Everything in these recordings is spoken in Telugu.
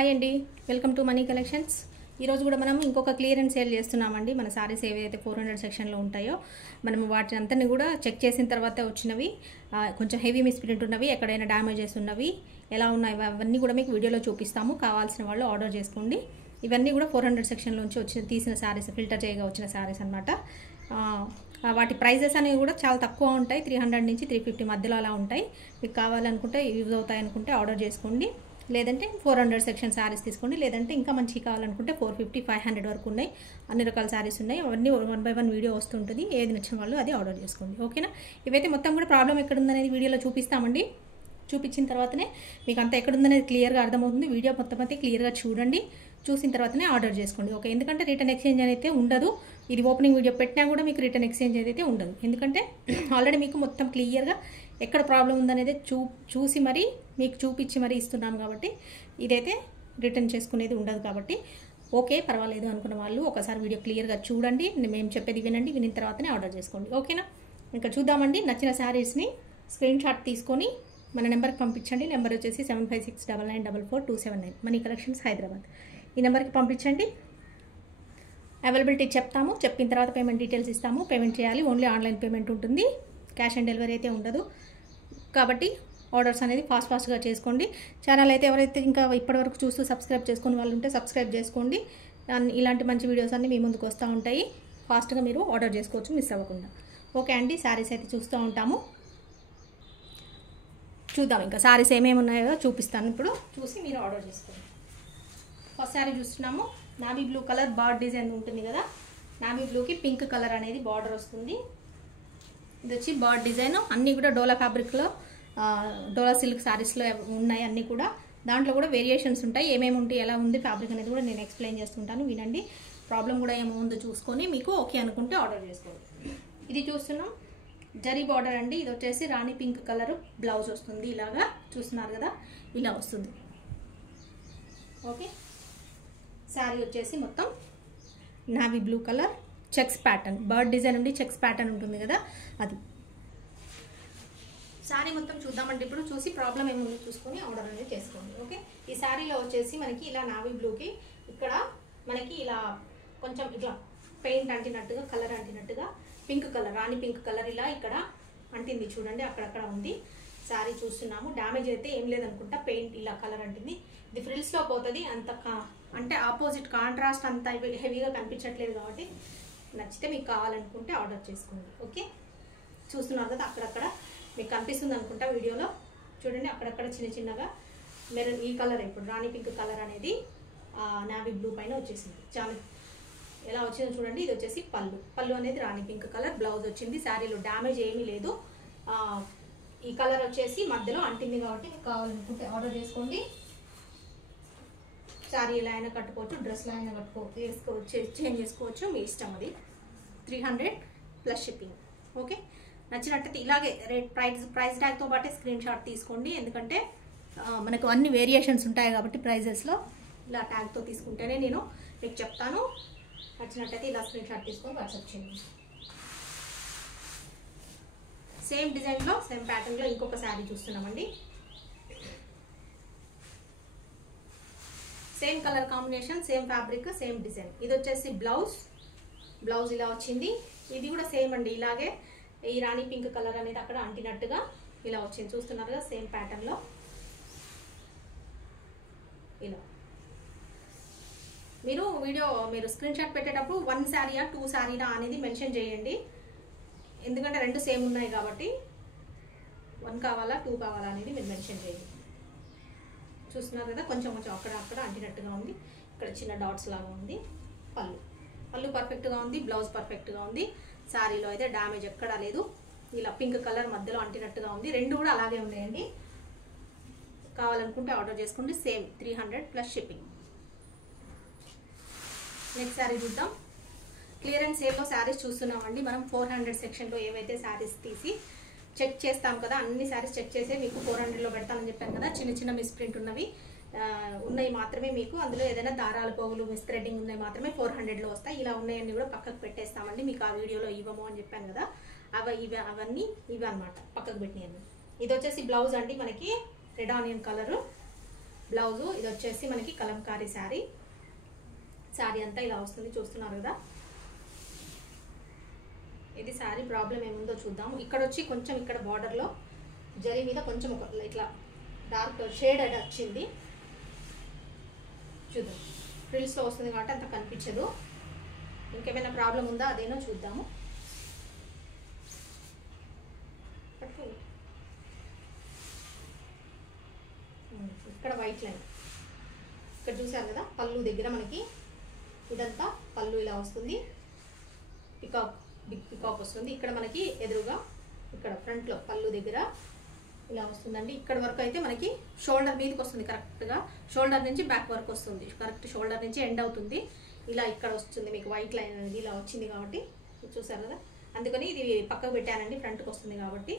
హాయ్ అండి, వెల్కమ్ టు మనీ కలెక్షన్స్. ఈరోజు కూడా మనం ఇంకొక క్లియరెన్స్ సేల్ చేస్తున్నామండి. మన సారీస్ ఏవైతే 400 సెక్షన్లో ఉంటాయో మనం వాటిని అంతని కూడా చెక్ చేసిన తర్వాత వచ్చినవి, కొంచెం హెవీ మిస్ప్రింట్ ఉన్నవి, ఎక్కడైనా డ్యామేజెస్ ఉన్నవి ఎలా ఉన్నాయి అవన్నీ కూడా మీకు వీడియోలో చూపిస్తాము. కావాల్సిన వాళ్ళు ఆర్డర్ చేసుకోండి. ఇవన్నీ కూడా 400 సెక్షన్లోంచి తీసిన సారీస్, ఫిల్టర్ చేయగా వచ్చిన సారీస్ అనమాట. వాటి ప్రైజెస్ అనేవి కూడా చాలా తక్కువ ఉంటాయి. 300 నుంచి 350 మధ్యలో అలా ఉంటాయి. మీకు కావాలనుకుంటే, యూజ్ అవుతాయి అనుకుంటే ఆర్డర్ చేసుకోండి. లేదంటే 400 సెక్షన్ శారీస్ తీసుకోండి. లేదంటే ఇంకా మంచిగా కావాలనుకుంటే 450, 500 వరకు ఉన్నాయి. అన్ని రకాల శారీస్ ఉన్నాయి. అవన్నీ 1 by 1 వీడియో వస్తుంటుంది. ఏది నచ్చిన వాళ్ళు అది ఆర్డర్ చేసుకోండి. ఓకేనా? ఇవైతే మొత్తం కూడా ప్రాబ్లం ఎక్కడుందనేది వీడియోలో చూపిస్తామండి. చూపించిన తర్వాతనే మీకు అంతా ఎక్కడుందనేది క్లియర్గా అర్థమవుతుంది. వీడియో మొత్తం అయితే క్లియర్గా చూడండి. చూసిన తర్వాతనే ఆర్డర్ చేసుకోండి. ఓకే? ఎందుకంటే రిటర్న్ ఎక్స్చేంజ్ అయితే ఉండదు. ఇది ఓపెనింగ్ వీడియో పెట్టినా కూడా మీకు రిటర్న్ ఎక్స్చేంజ్ అయితే ఉండదు. ఎందుకంటే ఆల్రెడీ మీకు మొత్తం క్లియర్గా ఎక్కడ ప్రాబ్లం ఉందనేది చూసి మరీ మీకు చూపించి మరీ ఇస్తున్నాం కాబట్టి ఇదైతే రిటర్న్ చేసుకునేది ఉండదు. కాబట్టి ఓకే, పర్వాలేదు అనుకున్న వాళ్ళు ఒకసారి వీడియో క్లియర్గా చూడండి. మేము చెప్పేది వినండి. వినిన తర్వాతనే ఆర్డర్ చేసుకోండి. ఓకేనా? ఇంకా చూద్దామండి. నచ్చిన శారీస్ని స్క్రీన్ షాట్ తీసుకొని మన నెంబర్కి పంపించండి. నెంబర్ వచ్చేసి 7569944279. Money collections, Hyderabad. ఈ నెంబర్కి పంపించండి. అవైలబిలిటీ చెప్తాము. చెప్పిన తర్వాత పేమెంట్ డీటెయిల్స్ ఇస్తాము. పేమెంట్ చేయాలి. ఓన్లీ ఆన్లైన్ పేమెంట్ ఉంటుంది. క్యాష్ ఆన్ డెలివరీ అయితే ఉండదు. కాబట్టి ఆర్డర్స్ అనేది ఫాస్ట్గా చేసుకోండి. ఛానల్ అయితే ఎవరైతే ఇంకా ఇప్పటివరకు చూస్తూ సబ్స్క్రైబ్ చేసుకుని వాళ్ళు ఉంటే సబ్స్క్రైబ్ చేసుకోండి. ఇలాంటి మంచి వీడియోస్ అన్నీ మీ ముందుకు వస్తూ ఉంటాయి. ఫాస్ట్గా మీరు ఆర్డర్ చేసుకోవచ్చు, మిస్ అవ్వకుండా. ఓకే అండి, శారీస్ అయితే చూస్తూ ఉంటాము. చూద్దాం ఇంకా శారీస్ ఏమేమి ఉన్నాయో చూపిస్తాను. ఇప్పుడు చూసి మీరు ఆర్డర్ చేసుకోండి. ఫస్ట్ శారీ చూస్తున్నాము. Navy blue colour border design ఉంటుంది కదా. నావీ బ్లూకి పింక్ కలర్ అనేది బార్డర్ వస్తుంది. ఇది వచ్చి బార్డర్ డిజైన్. అన్నీ కూడా డోలా ఫ్యాబ్రిక్లో, డోలా సిల్క్ శారీస్లో ఉన్నాయి అన్నీ కూడా. దాంట్లో కూడా వేరియేషన్స్ ఉంటాయి. ఏమేమి ఉంటాయి, ఎలా ఉంది ఫ్యాబ్రిక్ అనేది కూడా నేను ఎక్స్ప్లెయిన్ చేస్తుంటాను. వినండి. ప్రాబ్లం కూడా ఏమో ఉందో చూసుకొని మీకు ఓకే అనుకుంటే ఆర్డర్ చేసుకోండి. ఇది చూస్తున్నాం జరీ బార్డర్ అండి. ఇది వచ్చేసి రాణి పింక్ కలర్ బ్లౌజ్ వస్తుంది. ఇలాగా చూస్తున్నారు కదా, ఇలా వస్తుంది. ఓకే, శారీ వచ్చేసి మొత్తం navy blue colour checks pattern, bird design ఉండి చెక్స్ ప్యాటర్న్ ఉంటుంది కదా, అది. శారీ మొత్తం చూద్దామండి. ఇప్పుడు చూసి ప్రాబ్లం ఏముందో చూసుకొని ఆర్డర్ అనేది చేసుకోండి. ఓకే, ఈ శారీలో వచ్చేసి మనకి ఇలా నావీ బ్లూకి ఇక్కడ మనకి ఇలా కొంచెం ఇట్లా పెయింట్ అంటినట్టుగా, కలర్ అంటినట్టుగా పింక్ కలర్, రాణి పింక్ కలర్ ఇలా ఇక్కడ అంటింది చూడండి. అక్కడక్కడ ఉంది. శారీ చూస్తున్నాము. డ్యామేజ్ అయితే ఏం లేదనుకుంటా. పెయింట్ ఇలా కలర్ అంటింది. ఇది ఫ్రిల్స్లో పోతుంది. అంత అంటే ఆపోజిట్ కాంట్రాస్ట్ అంత హెవీగా కనిపించట్లేదు. కాబట్టి నచ్చితే మీకు కావాలనుకుంటే ఆర్డర్ చేసుకోండి. ఓకే, చూస్తున్నారు కదా, అక్కడక్కడ మీకు కనిపిస్తుంది అనుకుంటా వీడియోలో. చూడండి, అక్కడక్కడ చిన్న చిన్నగా మెరూన్ ఈ కలర్, ఇప్పుడు రాణి పింక్ కలర్ అనేది నావీ బ్లూ పైన వచ్చేసింది. చాలా ఎలా వచ్చిందో చూడండి. ఇది వచ్చేసి పళ్ళు అనేది రాణి పింక్ కలర్, బ్లౌజ్ వచ్చింది. శారీలో డ్యామేజ్ ఏమీ లేదు. ఈ కలర్ వచ్చేసి మధ్యలో అంటింది కాబట్టి మీకు కావాలనుకుంటే ఆర్డర్ చేసుకోండి. శారీ ఎలా అయినా కట్టుకోవచ్చు, డ్రెస్లో అయినా వేసుకోవచ్చు, చేంజ్ చేసుకోవచ్చు, మీ ఇష్టం. అది 300 ప్లస్ షిప్పింగ్. ఓకే, నచ్చినట్టయితే ఇలాగే ప్రైస్ ట్యాగ్తో పాటే స్క్రీన్ షాట్ తీసుకోండి. ఎందుకంటే మనకు అన్ని వేరియేషన్స్ ఉంటాయి కాబట్టి ప్రైజెస్లో ఇలా ట్యాగ్తో తీసుకుంటేనే నేను మీకు చెప్తాను. నచ్చినట్టయితే ఇలా స్క్రీన్ షాట్ తీసుకొని వాట్సాప్ చేయండి. సేమ్ డిజైన్లో, సేమ్ ప్యాటర్న్లో ఇంకొక శారీ చూస్తున్నామండి. Same colour combination, same fabric, same design. ఇది వచ్చేసి బ్లౌజ్ ఇలా వచ్చింది. ఇది కూడా సేమ్ అండి. ఇలాగే ఈ రాణి పింక్ కలర్ అనేది అక్కడ అంటినట్టుగా ఇలా వచ్చింది. చూస్తున్నారు కదా, సేమ్ ప్యాటర్న్లో ఇలా. మీరు స్క్రీన్ షాట్ పెట్టేటప్పుడు 1 శారీయా 2 శారీనా అనేది మెన్షన్ చేయండి. ఎందుకంటే 2 సేమ్ ఉన్నాయి కాబట్టి 1 కావాలా 2 కావాలా అనేది మీరు మెన్షన్ చేయండి. చూస్తున్నారు కదా, కొంచెం అక్కడ అంటినట్టుగా ఉంది. ఇక్కడ చిన్న డాట్స్ లాగా ఉంది. పళ్ళు పర్ఫెక్ట్గా ఉంది. బ్లౌజ్ పర్ఫెక్ట్గా ఉంది. శారీలో అయితే డ్యామేజ్ ఎక్కడా లేదు. ఇలా పింక్ కలర్ మధ్యలో అంటినట్టుగా ఉంది. 2 కూడా అలాగే ఉన్నాయండి. కావాలనుకుంటే ఆర్డర్ చేసుకోండి. Same 300 plus shipping. Next sari చూద్దాం. క్లియరెన్స్ సేల్లో శారీస్ చూస్తున్నామండి. మనం 400 సెక్షన్లో ఏవైతే శారీస్ తీసి చెక్ చేస్తాం కదా, అన్ని శారీస్ చెక్ చేసి మీకు 400లో పెడతానని చెప్పాను కదా. చిన్న మిస్ప్రింట్ ఉన్నాయి మాత్రమే మీకు, అందులో ఏదైనా దారాల పోగులు, మిస్ థ్రెడ్డింగ్ ఉన్నాయి మాత్రమే 400లో వస్తాయి. ఇలా ఉన్నాయన్నీ కూడా పక్కకు పెట్టేస్తామండి. మీకు ఆ వీడియోలో ఇవ్వము అని చెప్పాను కదా, అవన్నీ ఇవి అనమాట పక్కకు పెట్టినాయి. ఇది వచ్చేసి బ్లౌజ్ అండి. మనకి రెడ్ ఆనియన్ కలరు బ్లౌజు ఇది వచ్చేసి మనకి కలంకారీ శారీ అంతా ఇలా వస్తుంది, చూస్తున్నారు కదా. ఇది శారీ ప్రాబ్లం ఏముందో చూద్దాము. ఇక్కడ వచ్చి కొంచెం ఇక్కడ బార్డర్లో జరీ మీద కొంచెం ఒక ఇట్లా డార్క్ షేడ్ అది వచ్చింది, చూద్దాం. ఫ్రిల్స్లో వస్తుంది కాబట్టి అంత కనిపించదు. ఇంకేమైనా ప్రాబ్లం ఉందా అదేనో చూద్దాము. ఇక్కడ వైట్ లైన్ ఇక్కడ చూసారు కదా, పళ్ళు దగ్గర మనకి ఇదంతా పళ్ళు ఇలా వస్తుంది, పికాక్ బిగ్ పికాక్ వస్తుంది. ఇక్కడ మనకి ఎదురుగా ఇక్కడ ఫ్రంట్లో పళ్ళు దగ్గర ఇలా వస్తుందండి. ఇక్కడ వరకు అయితే మనకి షోల్డర్ మీదకి వస్తుంది, కరెక్ట్గా షోల్డర్ నుంచి బ్యాక్ వరకు వస్తుంది, కరెక్ట్ షోల్డర్ నుంచి ఎండ్ అవుతుంది. ఇలా ఇక్కడ వస్తుంది మీకు వైట్ లైన్ అనేది ఇలా వచ్చింది కాబట్టి చూసారు కదా, అందుకని ఇది పక్కకు పెట్టానండి, ఫ్రంట్కి వస్తుంది కాబట్టి.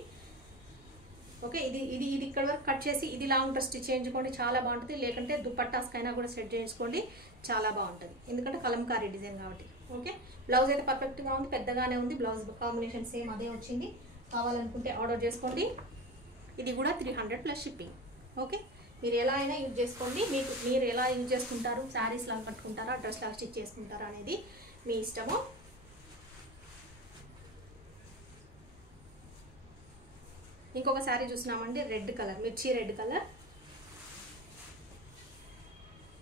ఓకే, ఇది ఇక్కడ వరకు కట్ చేసి ఇది లాంగ్ డ్రెస్ స్టిచ్ చేయించుకోండి, చాలా బాగుంటుంది. లేకంటే దుపట్టాస్కైనా కూడా సెట్ చేసుకోండి, చాలా బాగుంటుంది. ఎందుకంటే కలంకారీ డిజైన్ కాబట్టి. ఓకే, బ్లౌజ్ అయితే పర్ఫెక్ట్గా ఉంది, పెద్దగానే ఉంది. బ్లౌజ్ కాంబినేషన్ సేమ్ అదే వచ్చింది. కావాలనుకుంటే ఆర్డర్ చేసుకోండి. ఇది కూడా 300 ప్లస్ షిప్పింగ్. ఓకే, మీరు ఎలా అయినా యూజ్ చేసుకోండి. మీరు ఎలా యూజ్ చేసుకుంటారు, శారీస్ లాగా కట్టుకుంటారా, డ్రెస్ లాగా స్టిచ్ చేసుకుంటారా అనేది మీ ఇష్టము. ఇంకొక శారీ చూస్తున్నామండి, రెడ్ కలర్, మిర్చి రెడ్ కలర్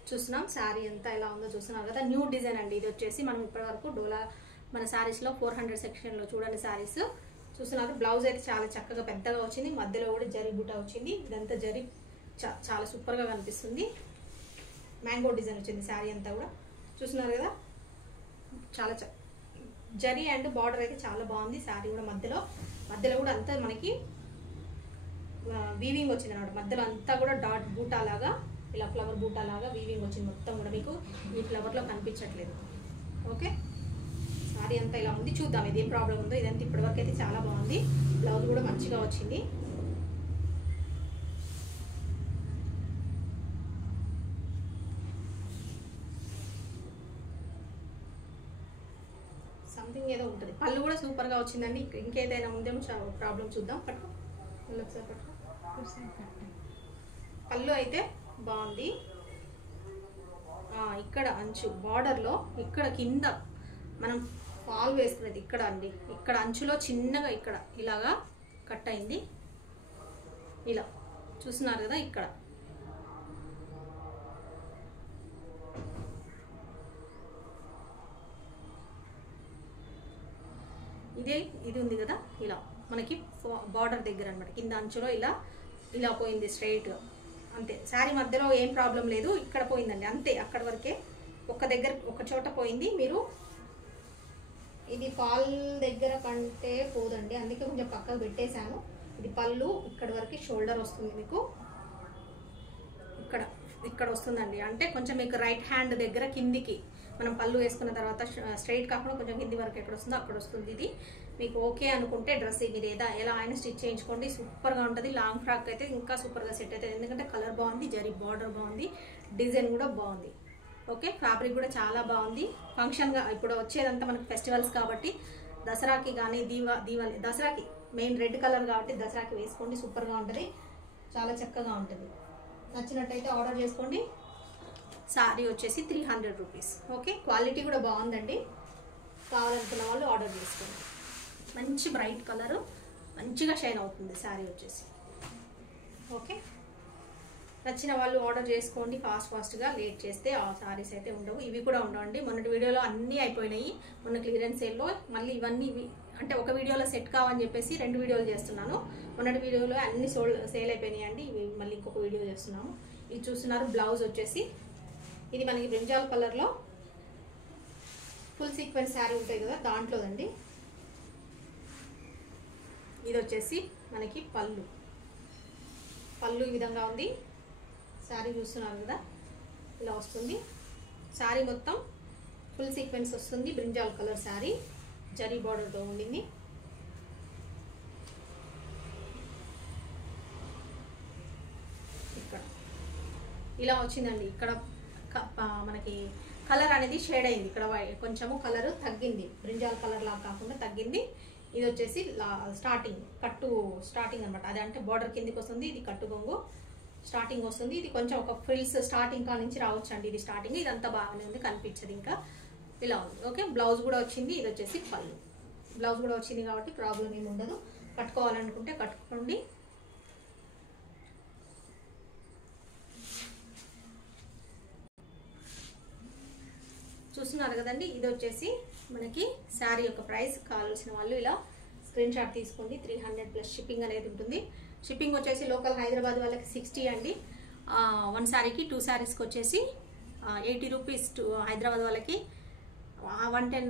చూస్తున్నాం. శారీ అంతా ఎలా ఉందో చూస్తున్నారు కదా, న్యూ డిజైన్ అండి. ఇది వచ్చేసి మనం ఇప్పటివరకు డోలా మన శారీస్లో 400 సెక్షన్లో చూడండి శారీస్ చూస్తున్నారు. బ్లౌజ్ అయితే చాలా చక్కగా పెద్దగా వచ్చింది, మధ్యలో కూడా జరీ బూటా వచ్చింది. ఇదంతా జరీ చాలా సూపర్గా కనిపిస్తుంది. మ్యాంగో డిజైన్ వచ్చింది శారీ అంతా కూడా చూస్తున్నారు కదా, చాలా జరీ అండ్ బార్డర్ అయితే చాలా బాగుంది. శారీ కూడా మధ్యలో కూడా అంతా మనకి వీవింగ్ వచ్చింది అన్నమాట. మధ్యలో అంతా కూడా డాట్ బూటా లాగా, ఇలా ఫ్లవర్ బూటా లాగా వీవింగ్ వచ్చింది. మొత్తం కూడా మీకు ఈ ఫ్లవర్లో కనిపించట్లేదు. ఓకే, శారీ అంతా ఇలా ఉంది. చూద్దాం ఇది ఏం ప్రాబ్లం ఉందో. ఇదంతా ఇప్పటివరకు అయితే చాలా బాగుంది. బ్లౌజ్ కూడా మంచిగా వచ్చింది. సంథింగ్ ఏదో ఉంటుంది. పళ్ళు కూడా సూపర్గా వచ్చిందండి. ఇంకేదైనా ఉందేమో ప్రాబ్లం చూద్దాం. పట్టుకో, ఒకసారి పట్టుకో. పళ్ళు అయితే బాగుంది. ఇక్కడ అంచు బార్డర్లో ఇక్కడ కింద మనం ఫాల్ వేసుకునేది ఇక్కడ అండి, ఇక్కడ అంచులో చిన్నగా ఇక్కడ ఇలాగా కట్ అయింది. ఇలా చూస్తున్నారు కదా, ఇక్కడ ఇది ఉంది కదా, ఇలా మనకి బార్డర్ దగ్గర అనమాట, కింద అంచులో ఇలా పోయింది స్ట్రైట్గా. అంతే, శారీ మధ్యలో ఏం ప్రాబ్లం లేదు. ఇక్కడ పోయిందండి అంతే, అక్కడ వరకే ఒక చోట పోయింది. మీరు ఇది ఫాల్ దగ్గర కంటే పోదండి, అందుకే కొంచెం పక్కకు పెట్టేశాను. ఇది పళ్ళు, ఇక్కడ వరకు షోల్డర్ వస్తుంది మీకు, ఇక్కడ వస్తుందండి. అంటే కొంచెం మీకు రైట్ హ్యాండ్ దగ్గర కిందికి మనం పళ్ళు వేసుకున్న తర్వాత స్ట్రైట్ కాకుండా కొంచెం కింది వరకు ఎక్కడ వస్తుందో అక్కడ వస్తుంది. ఇది మీకు ఓకే అనుకుంటే డ్రెస్ మీరు ఎలా అయినా స్టిచ్ చేయించుకోండి, సూపర్గా ఉంటుంది. లాంగ్ ఫ్రాక్ అయితే ఇంకా సూపర్గా సెట్ అవుతుంది, ఎందుకంటే కలర్ బాగుంది, జరీ బార్డర్ బాగుంది, డిజైన్ కూడా బాగుంది. ఓకే, ఫ్యాబ్రిక్ కూడా చాలా బాగుంది. ఫంక్షన్గా ఇప్పుడు వచ్చేదంతా మనకి ఫెస్టివల్స్ కాబట్టి, దసరాకి కానీ దీవాలి దసరాకి మెయిన్ రెడ్ కలర్ కాబట్టి దసరాకి వేసుకోండి, సూపర్గా ఉంటుంది, చాలా చక్కగా ఉంటుంది. నచ్చినట్టయితే ఆర్డర్ చేసుకోండి. శారీ వచ్చేసి 300 రూపీస్. ఓకే, క్వాలిటీ కూడా బాగుందండి. కావాలనుకున్న వాళ్ళు ఆర్డర్ చేసుకోండి. మంచి బ్రైట్ కలరు, మంచిగా షైన్ అవుతుంది శారీ వచ్చేసి. ఓకే, నచ్చిన వాళ్ళు ఆర్డర్ చేసుకోండి ఫాస్ట్గా. లేట్ చేస్తే ఆ శారీస్ అయితే ఉండవు, ఇవి కూడా ఉండవండి. మొన్నటి వీడియోలో అన్నీ అయిపోయినాయి, మొన్న క్లియరెన్స్ సేల్లో. మళ్ళీ ఇవన్నీ అంటే ఒక వీడియోలో సెట్ కావని చెప్పేసి 2 వీడియోలు చేస్తున్నాను. మొన్నటి వీడియోలో అన్ని సేల్ అయిపోయినాయి అండి, ఇవి మళ్ళీ ఇంకొక వీడియో చేస్తున్నాము. ఇది చూస్తున్నారు, బ్లౌజ్ వచ్చేసి ఇది మనకి బ్రింజాల్ కలర్లో ఫుల్ సీక్వెన్స్ శారీ ఉంటాయి కదా, దాంట్లోదండి. ఇది వచ్చేసి మనకి పళ్ళు ఈ విధంగా ఉంది. శారీ చూస్తున్నారు కదా, ఇలా వస్తుంది. శారీ మొత్తం ఫుల్ సీక్వెన్స్ వస్తుంది, బ్రింజాల్ కలర్ శారీ, జరీ బార్డర్తో ఉండింది. ఇక్కడ ఇలా వచ్చిందండి. ఇక్కడ మనకి కలర్ అనేది షేడ్ అయింది, ఇక్కడ కొంచెము కలర్ తగ్గింది, బ్రింజాల్ కలర్ లాగా కాకుండా తగ్గింది. ఇది వచ్చేసి స్టార్టింగ్ అనమాట, అది అంటే బార్డర్ కిందికి వస్తుంది. ఇది కట్టు గొంగు, స్టార్టింగ్ వస్తుంది. ఇది కొంచెం ఒక ఫ్రిల్స్ స్టార్టింగ్ కా నుంచి రావచ్చు అండి. ఇది స్టార్టింగ్, ఇదంతా బాగానే ఉంది, కనిపించదు ఇంకా. ఇలా ఉంది. ఓకే, బ్లౌజ్ కూడా వచ్చింది. ఇది వచ్చేసి పళ్ళు. బ్లౌజ్ కూడా వచ్చింది కాబట్టి ప్రాబ్లం ఏమి ఉండదు. కట్టుకోవాలనుకుంటే కట్టుకోండి. చూస్తున్నారు కదండి, ఇది వచ్చేసి మనకి శారీ యొక్క ప్రైస్. కావాల్సిన వాళ్ళు ఇలా స్క్రీన్ షాట్ తీసుకోండి. 300 ప్లస్ షిప్పింగ్ అనేది ఉంటుంది. షిప్పింగ్ వచ్చేసి లోకల్ హైదరాబాద్ వాళ్ళకి 60 అండి. 1 శారీకి 2 శారీస్కి వచ్చేసి 80 రూపీస్. హైదరాబాద్ వాళ్ళకి 110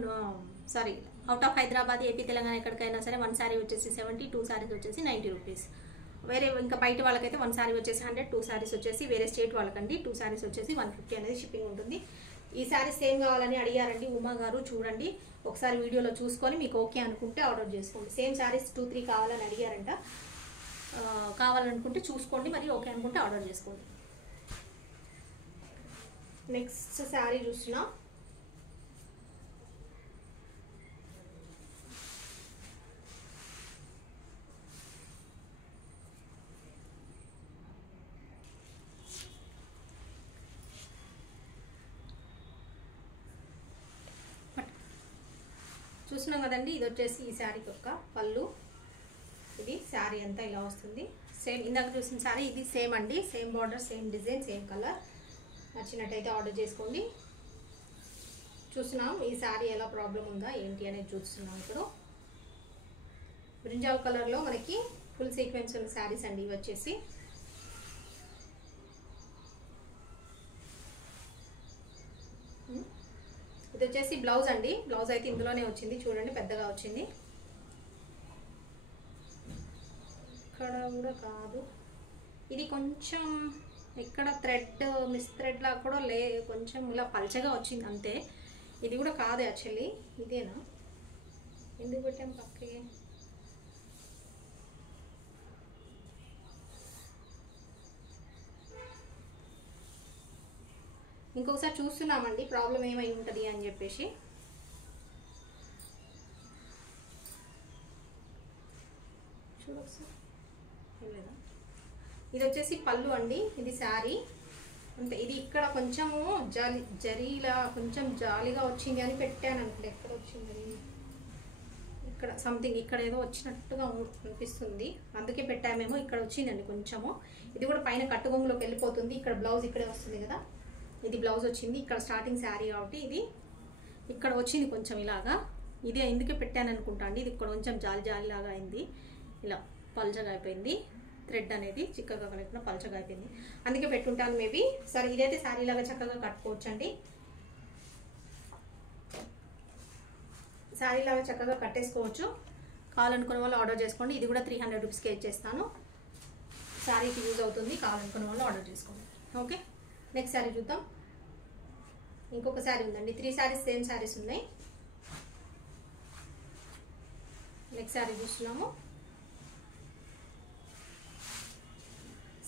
sorry out of Hyderabad, AP, Telangana ఎక్కడికైనా సరే 1 శారీ వచ్చేసి 70, 2 శారీస్ వచ్చేసి 90 రూపీస్. వేరే ఇంకా బయట వాళ్ళకైతే 1 శారీ వచ్చేసి 100, 2 శారీస్ వచ్చేసి వేరే స్టేట్ వాళ్ళకండి 2 శారీస్ వచ్చేసి 150 అనేది షిప్పింగ్ ఉంటుంది. ఈ శారీ సేమ్ కావాలని అడిగారండి ఉమా గారు. చూడండి ఒకసారి వీడియోలో చూసుకొని మీకు ఓకే అనుకుంటే ఆర్డర్ చేసుకోండి. సేమ్ శారీస్ 2-3 కావాలని అడిగారంట. కావాలనుకుంటే చూసుకోండి, మరి ఓకే అనుకుంటే ఆర్డర్ చేసుకోండి. నెక్స్ట్ శారీ చూస్తున్నా. చూస్తున్నాం కదండి, ఇది వచ్చేసి ఈ శారీకి యొక్క పళ్ళు. ఇది శారీ అంతా ఇలా వస్తుంది. సేమ్ ఇందాక చూసిన శారీ ఇది సేమ్ అండి. Same border, same design, same colour. నచ్చినట్టయితే ఆర్డర్ చేసుకోండి. చూస్తున్నాం ఈ శారీ ఎలా ప్రాబ్లం ఉందా ఏంటి అనేది చూస్తున్నాం. ఇప్పుడు బ్రింజాల్ కలర్లో మనకి ఫుల్ సీక్వెన్స్ ఉన్న శారీస్ అండి ఇవి వచ్చేసి. ఇది వచ్చేసి బ్లౌజ్ అండి. బ్లౌజ్ అయితే ఇందులోనే వచ్చింది. చూడండి పెద్దగా వచ్చింది. ఇక్కడ కూడా కాదు, ఇది కొంచెం ఇక్కడ థ్రెడ్ మిస్ థ్రెడ్ లా కూడా కొంచెం ఇలా పల్చగా వచ్చింది అంతే. ఇది కూడా కాదు యాక్చువల్లీ. ఇదేనా, ఎందుకు పెట్టాం పక్కకి? ఇంకొకసారి చూస్తున్నామండి ప్రాబ్లం ఏమై ఉంటుంది అని చెప్పేసి. చూడొకసారి. లేదా, ఇది వచ్చేసి పళ్ళు అండి. ఇది శారీ అంతే. ఇది ఇక్కడ కొంచెము జరీలా కొంచెం జాలీగా వచ్చింది అని పెట్టాను అనుకుంటే. ఎక్కడ వచ్చింది? ఇక్కడ సంథింగ్ ఇక్కడ ఏదో వచ్చినట్టుగా అనిపిస్తుంది, అందుకే పెట్టామేమో. ఇక్కడ వచ్చిందండి కొంచెము. ఇది కూడా పైన కట్టుగొంగులోకి వెళ్ళిపోతుంది. ఇక్కడ బ్లౌజ్ ఇక్కడే వస్తుంది కదా, ఇది బ్లౌజ్ వచ్చింది. ఇక్కడ స్టార్టింగ్ శారీ కాబట్టి ఇది ఇక్కడ వచ్చింది కొంచెం ఇలాగా. ఇది ఎందుకే పెట్టాను అనుకుంటా అండి. ఇది ఇక్కడ కొంచెం జాలిలాగా అయింది, ఇలా పల్చగా అయిపోయింది. థ్రెడ్ అనేది చిక్కగా కలెక్ట్ పల్చగా అయిపోయింది, అందుకే పెట్టుంటాను మేబీ. సరే, ఇదైతే శారీ లాగా చక్కగా కట్టుకోవచ్చండి. శారీ లాగా చక్కగా కట్టేసుకోవచ్చు. కావాలనుకున్న వాళ్ళు ఆర్డర్ చేసుకోండి. ఇది కూడా 300 రూపీస్కి ఇచ్చేస్తాను. శారీకి యూజ్ అవుతుంది. కావాలనుకున్న వాళ్ళు ఆర్డర్ చేసుకోండి. ఓకే, నెక్స్ట్ శారీ చూద్దాం. ఇంకొక శారీ ఉందండి. 3 శారీస్ సేమ్ శారీస్ ఉన్నాయి. నెక్స్ట్ శారీ చూస్తున్నాము.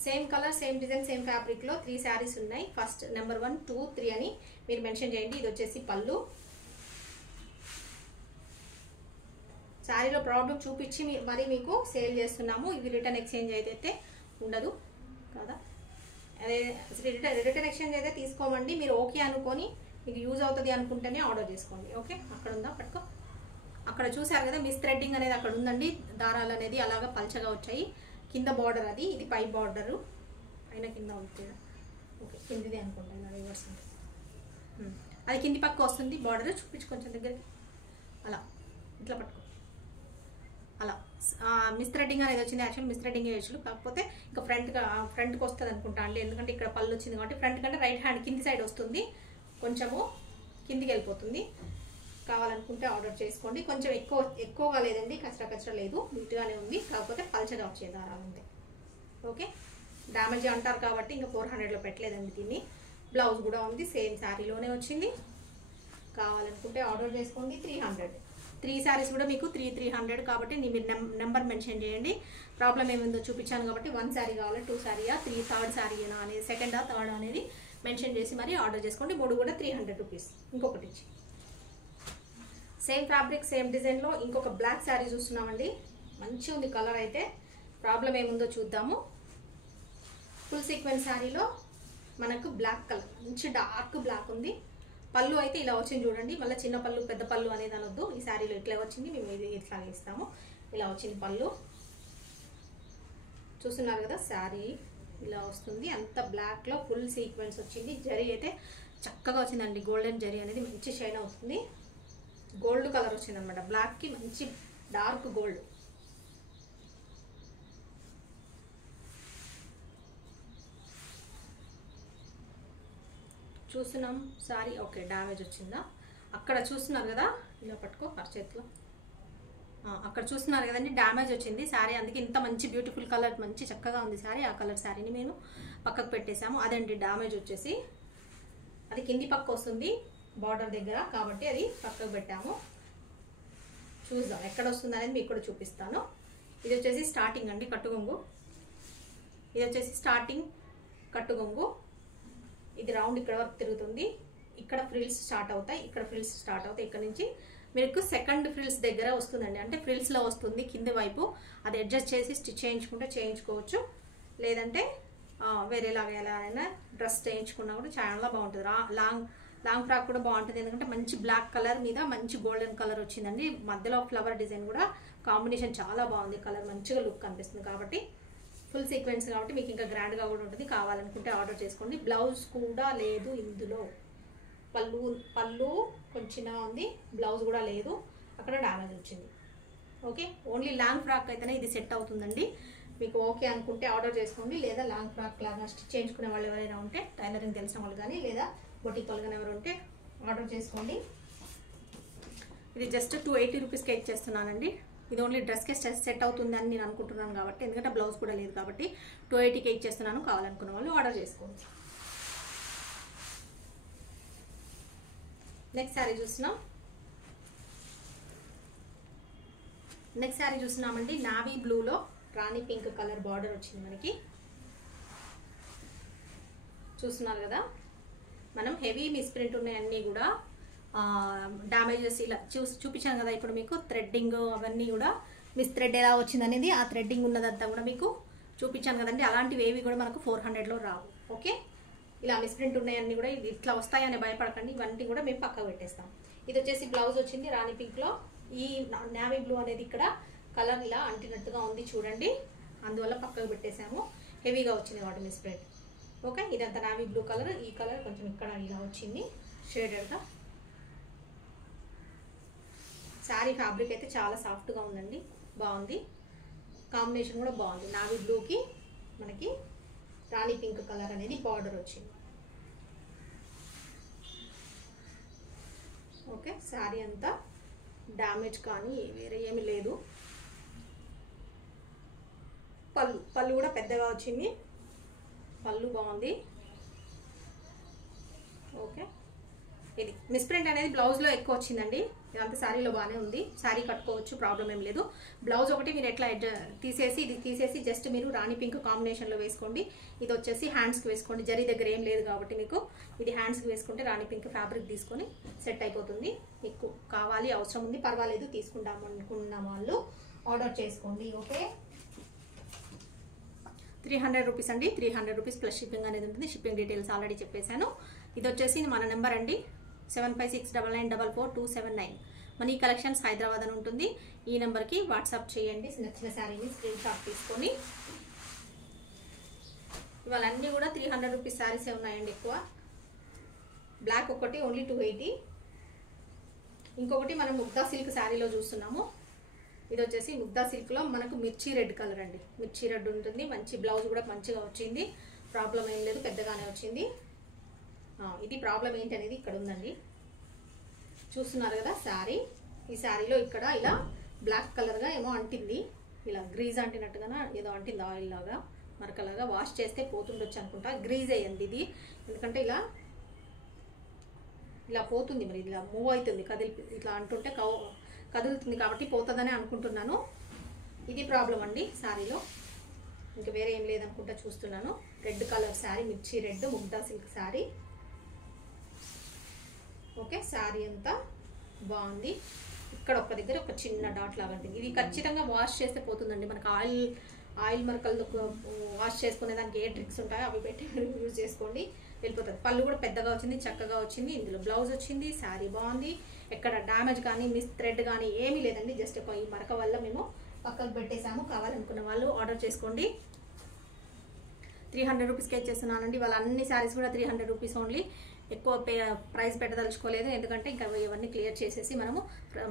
Same colour, same design, same ఫ్యాబ్రిక్లో 3 శారీస్ ఉన్నాయి. ఫస్ట్ నెంబర్ 1, 2, 3 అని మీరు మెన్షన్ చేయండి. ఇది వచ్చేసి పళ్ళు. శారీలో ప్రాబ్లం చూపించి మరి మీకు సేల్ చేస్తున్నాము. ఇది రిటర్న్ ఎక్స్చేంజ్ అయితే ఉండదు కదా. అదే రిటర్న్ ఎక్స్చేంజ్ అయితే తీసుకోమండి. మీరు ఓకే అనుకొని మీకు యూజ్ అవుతుంది అనుకుంటేనే ఆర్డర్ చేసుకోండి. ఓకే, అక్కడ ఉందా పట్టుకో. అక్కడ చూసారు కదా మిస్ థ్రెడ్డింగ్ అనేది అక్కడ ఉందండి. దారాలు అనేది అలాగా పల్చగా వచ్చాయి. కింద బార్డర్ అది, ఇది పై బార్డరు, పైన కింద ఉంటుంది. ఓకే, కిందిది అనుకుంటాను, రివర్స్ ఉంటుంది. అది కింది పక్క వస్తుంది బార్డర్. చూపించు కొంచెం దగ్గరికి. అలా ఇట్లా పట్టుకో. అలా మిస్ థ్రెడ్డింగ్ అనేది వచ్చింది. యాక్చువల్ మిస్ థ్రెడ్డింగ్ వేయచ్చు, కాకపోతే ఇంకా ఫ్రంట్కి వస్తుంది అనుకుంటా అండి. ఎందుకంటే ఇక్కడ పళ్ళు వచ్చింది కాబట్టి ఫ్రంట్ కంటే రైట్ హ్యాండ్ కింది సైడ్ వస్తుంది, కొంచెము కిందికి వెళ్ళిపోతుంది. కావాలనుకుంటే ఆర్డర్ చేసుకోండి. కొంచెం ఎక్కువగా లేదండి, కచ్చరా లేదు, నీట్గానే ఉంది. కాకపోతే పల్చగా వచ్చే దారాలు ఉంది. ఓకే, డ్యామేజ్ అంటారు కాబట్టి ఇంకా 400లో పెట్టలేదండి దీన్ని. బ్లౌజ్ కూడా ఉంది, సేమ్ శారీలోనే వచ్చింది. కావాలనుకుంటే ఆర్డర్ చేసుకోండి. 3 శారీస్ కూడా మీకు 300 కాబట్టి మీరు నెంబర్ మెన్షన్ చేయండి. ప్రాబ్లం ఏముందో చూపించాను కాబట్టి 1 శారీ కావాలా, 2 శారీయా, 3 థర్డ్ శారీనా అనేది, సెకండా థర్డ్ అనేది మెన్షన్ చేసి మరి ఆర్డర్ చేసుకోండి. 3 కూడా 300 రూపీస్. ఇంకొకటి ఇచ్చి సేమ్ ఫ్యాబ్రిక్, సేమ్ డిజైన్లో ఇంకొక బ్లాక్ శారీ చూస్తున్నామండి. మంచిగా ఉంది కలర్ అయితే. ప్రాబ్లం ఏముందో చూద్దాము. ఫుల్ సీక్వెన్స్ శారీలో మనకు బ్లాక్ కలర్, మంచి డార్క్ బ్లాక్ ఉంది. పళ్ళు అయితే ఇలా వచ్చింది చూడండి. మళ్ళీ చిన్న పళ్ళు పెద్ద పళ్ళు అనేది అనొద్దు. ఈ శారీలో ఇట్లా వచ్చింది, మేము ఇది ఇట్లా ఇస్తాము. ఇలా వచ్చింది పళ్ళు, చూస్తున్నారు కదా. శారీ ఇలా వస్తుంది, అంత బ్లాక్లో ఫుల్ సీక్వెన్స్ వచ్చింది. జరీ అయితే చక్కగా వచ్చిందండి. గోల్డెన్ జరీ అనేది మంచి షైన్ అవుతుంది. గోల్డ్ కలర్ వచ్చింది అనమాట. బ్లాక్కి మంచి డార్క్ గోల్డ్. చూస్తున్నాం సారీ. ఓకే, డ్యామేజ్ వచ్చిందా అక్కడ చూస్తున్నారు కదా, ఇలా పట్టుకో చేతిలో. అక్కడ చూస్తున్నారు కదండి, డ్యామేజ్ వచ్చింది శారీ. అందుకే ఇంత మంచి బ్యూటిఫుల్ కలర్, మంచి చక్కగా ఉంది శారీ. ఆ కలర్ శారీని మేము పక్కకు పెట్టేసాము. అదండి డ్యామేజ్ వచ్చేసి, అది కింది పక్క వస్తుంది బార్డర్ దగ్గర, కాబట్టి అది పక్కకు పెట్టాము. చూద్దాం ఎక్కడ వస్తుంది అనేది మీకు కూడా చూపిస్తాను. ఇది వచ్చేసి స్టార్టింగ్ అండి కట్టుగొంగు. ఇది వచ్చేసి స్టార్టింగ్ కట్టుగొంగు. ఇది రౌండ్ ఇక్కడ వరకు తిరుగుతుంది. ఇక్కడ ఫ్రిల్స్ స్టార్ట్ అవుతాయి, ఇక్కడ ఫ్రిల్స్ స్టార్ట్ అవుతాయి. ఇక్కడ నుంచి మీకు సెకండ్ ఫ్రిల్స్ దగ్గర వస్తుందండి, అంటే ఫ్రిల్స్లో వస్తుంది కింది వైపు. అది అడ్జస్ట్ చేసి స్టిచ్ చేయించుకుంటే చేయించుకోవచ్చు, లేదంటే వేరేలాగా ఎలా అయినా డ్రెస్ చేయించుకున్నా కూడా చాలా బాగుంటుంది. లాంగ్ ఫ్రాక్ కూడా బాగుంటుంది, ఎందుకంటే మంచి బ్లాక్ కలర్ మీద మంచి గోల్డెన్ కలర్ వచ్చిందండి. మధ్యలో ఫ్లవర్ డిజైన్ కూడా కాంబినేషన్ చాలా బాగుంది. కలర్ మంచిగా లుక్ కనిపిస్తుంది. కాబట్టి ఫుల్ సీక్వెన్స్ కాబట్టి మీకు ఇంకా గ్రాండ్గా కూడా ఉంటుంది. కావాలనుకుంటే ఆర్డర్ చేసుకోండి. బ్లౌజ్ కూడా లేదు ఇందులో. పళ్ళు కొంచెం ఉంది, బ్లౌజ్ కూడా లేదు. అక్కడ డ్యామేజ్ వచ్చింది. ఓకే, ఓన్లీ లాంగ్ ఫ్రాక్ అయితేనే ఇది సెట్ అవుతుందండి. మీకు ఓకే అనుకుంటే ఆర్డర్ చేసుకోండి, లేదా లాంగ్ ఫ్రాక్ లాగా స్టిచ్ చేయించుకునే వాళ్ళు ఎవరైనా ఉంటే, టైలరింగ్ తెలిసిన వాళ్ళు కానీ, లేదా బొటిక్ వాళ్ళు కానీ ఎవరు ఉంటే ఆర్డర్ చేసుకోండి. ఇది జస్ట్ 280 రూపీస్కి ఇచ్చేస్తున్నానండి. ఇది ఓన్లీ డ్రెస్కే సెట్ అవుతుందని నేను అనుకుంటున్నాను కాబట్టి, ఎందుకంటే బ్లౌజ్ కూడా లేదు కాబట్టి 280కి ఇచ్చేస్తున్నాను. కావాలనుకున్న వాళ్ళు ఆర్డర్ చేసుకోండి. నెక్స్ట్ శారీ చూస్తున్నాం. నెక్స్ట్ శారీ చూస్తున్నామండి. నావీ బ్లూలో రాణి పింక్ కలర్ బార్డర్ వచ్చింది మనకి. చూస్తున్నారు కదా, మనం హెవీ మిస్ప్రింట్ ఉన్నాయన్నీ కూడా డ్యామేజెస్ ఇలా చూపించాను కదా. ఇప్పుడు మీకు థ్రెడ్డింగ్ అవన్నీ కూడా మిస్ థ్రెడ్ ఎలా వచ్చింది అనేది, ఆ థ్రెడ్డింగ్ ఉన్నదంతా కూడా మీకు చూపించాను కదండి. అలాంటివి ఏవి కూడా మనకు 400లో రావు. ఓకే, ఇలా మిస్ప్రింట్ ఉన్నాయన్నీ కూడా ఇది ఇట్లా వస్తాయని భయపడకండి. ఇవన్నీ కూడా మేము పక్కకు పెట్టేస్తాం. ఇది వచ్చేసి బ్లౌజ్ వచ్చింది రాణి పింక్లో. ఈ నావీ బ్లూ అనేది ఇక్కడ కలర్ ఇలా అంటినట్టుగా ఉంది చూడండి, అందువల్ల పక్కకు పెట్టేసాము. హెవీగా వచ్చింది వాటి మిస్ప్రింట్. ఓకే, ఇదంతా నావీ బ్లూ కలర్. ఈ కలర్ కొంచెం ఇక్కడ ఇలా వచ్చింది షేడెడ్గా. శారీ ఫ్యాబ్రిక్ అయితే చాలా సాఫ్ట్గా ఉందండి, బాగుంది. కాంబినేషన్ కూడా బాగుంది. నావీ బ్లూకి మనకి రాణి పింక్ కలర్ అనేది బార్డర్ వచ్చింది. ఓకే, శారీ అంతా డ్యామేజ్ కానీ వేరే ఏమీ లేదు. పళ్ళు కూడా పెద్దగా వచ్చింది, పళ్ళు బాగుంది. ఓకే, ఇది మిస్ప్రింట్ అనేది బ్లౌజ్లో ఎక్కువ వచ్చిందండి. ఇదంతా శారీలో బాగానే ఉంది. శారీ కట్టుకోవచ్చు, ప్రాబ్లం ఏం లేదు. బ్లౌజ్ ఒకటి మీరు ఎట్లా తీసేసి ఇది తీసేసి జస్ట్ మీరు రాణి పింక్ కాంబినేషన్లో వేసుకోండి. ఇది వచ్చేసి హ్యాండ్స్కి వేసుకోండి. జరీ దగ్గర ఏం లేదు కాబట్టి మీకు ఇది హ్యాండ్స్కి వేసుకుంటే రాణి పింక్ ఫ్యాబ్రిక్ తీసుకొని సెట్ అయిపోతుంది. మీకు కావాలి, అవసరం ఉంది, పర్వాలేదు, తీసుకుంటాము అనుకున్న వాళ్ళు ఆర్డర్ చేసుకోండి. ఓకే, 300 రూపీస్ అండి. 300 రూపీస్ ప్లస్ షిప్పింగ్ అనేది ఉంటుంది. షిప్పింగ్ డీటెయిల్స్ ఆల్రెడీ చెప్పేశాను. ఇది వచ్చేసి మన నెంబర్ అండి, 7569949279. మనీ కలెక్షన్స్ హైదరాబాద్ అని ఉంటుంది. ఈ నెంబర్కి వాట్సాప్ చేయండి. నచ్చిన శారీని స్క్రీన్ షాట్ తీసుకొని. ఇవాళ అన్నీ కూడా 300 రూపీస్ శారీసే ఉన్నాయండి ఎక్కువ. బ్లాక్ ఒకటి ఓన్లీ 280. ఇంకొకటి మనం ముగ్దా సిల్క్ శారీలో చూస్తున్నాము. ఇది వచ్చేసి ముగ్దా సిల్క్లో మనకు మిర్చి రెడ్ కలర్ అండి. మిర్చి రెడ్ ఉంటుంది. మంచి బ్లౌజ్ కూడా మంచిగా వచ్చింది, ప్రాబ్లం ఏం లేదు, పెద్దగానే వచ్చింది. ఇది ప్రాబ్లం ఏంటి అనేది ఇక్కడ ఉందండి, చూస్తున్నారు కదా శారీ. ఈ శారీలో ఇక్కడ ఇలా బ్లాక్ కలర్గా ఏమో అంటింది, ఇలా గ్రీజ్ అంటినట్టుగా ఏదో అంటింది, ఆయిల్ లాగా మరకలాగా. వాష్ చేస్తే పోతుండొచ్చు అనుకుంటా. గ్రీజ్ అయ్యింది ఇది, ఎందుకంటే ఇలా పోతుంది. మరి ఇలా మూవ్ అవుతుంది, ఇట్లా అంటుంటే కదులుతుంది కాబట్టి పోతుందని అనుకుంటున్నాను. ఇది ప్రాబ్లం అండి శారీలో, ఇంకా వేరే ఏం లేదనుకుంటా. చూస్తున్నాను రెడ్ కలర్ శారీ, మిర్చి red Mugdha silk sari. Okay, sari అంతా బాగుంది. ఇక్కడ ఒక దగ్గర ఒక చిన్న డాట్ లాగా ఉంటుంది. ఇది ఖచ్చితంగా వాష్ చేస్తే పోతుందండి. మనకు ఆయిల్ మరకలు వాష్ చేసుకునే దానికి ఏ ట్రిక్స్ ఉంటాయో అవి పెట్టి యూజ్ చేసుకోండి, వెళ్ళిపోతుంది. పళ్ళు కూడా పెద్దగా వచ్చింది, చక్కగా వచ్చింది. ఇందులో బ్లౌజ్ వచ్చింది. శారీ బాగుంది, ఎక్కడ డ్యామేజ్ కానీ మిస్ థ్రెడ్ కానీ ఏమీ లేదండి. జస్ట్ ఈ మరక వల్ల మేము పక్కకు పెట్టేసాము. కావాలనుకున్న వాళ్ళు ఆర్డర్ చేసుకోండి. 300 రూపీస్కి ఇచ్చేస్తున్నానండి. వాళ్ళ అన్ని శారీస్ కూడా 300 రూపీస్ ఓన్లీ. ఎక్కువ ప్రైస్ పెట్టదలుచుకోలేదు, ఎందుకంటే ఇంకా ఇవన్నీ క్లియర్ చేసేసి మనము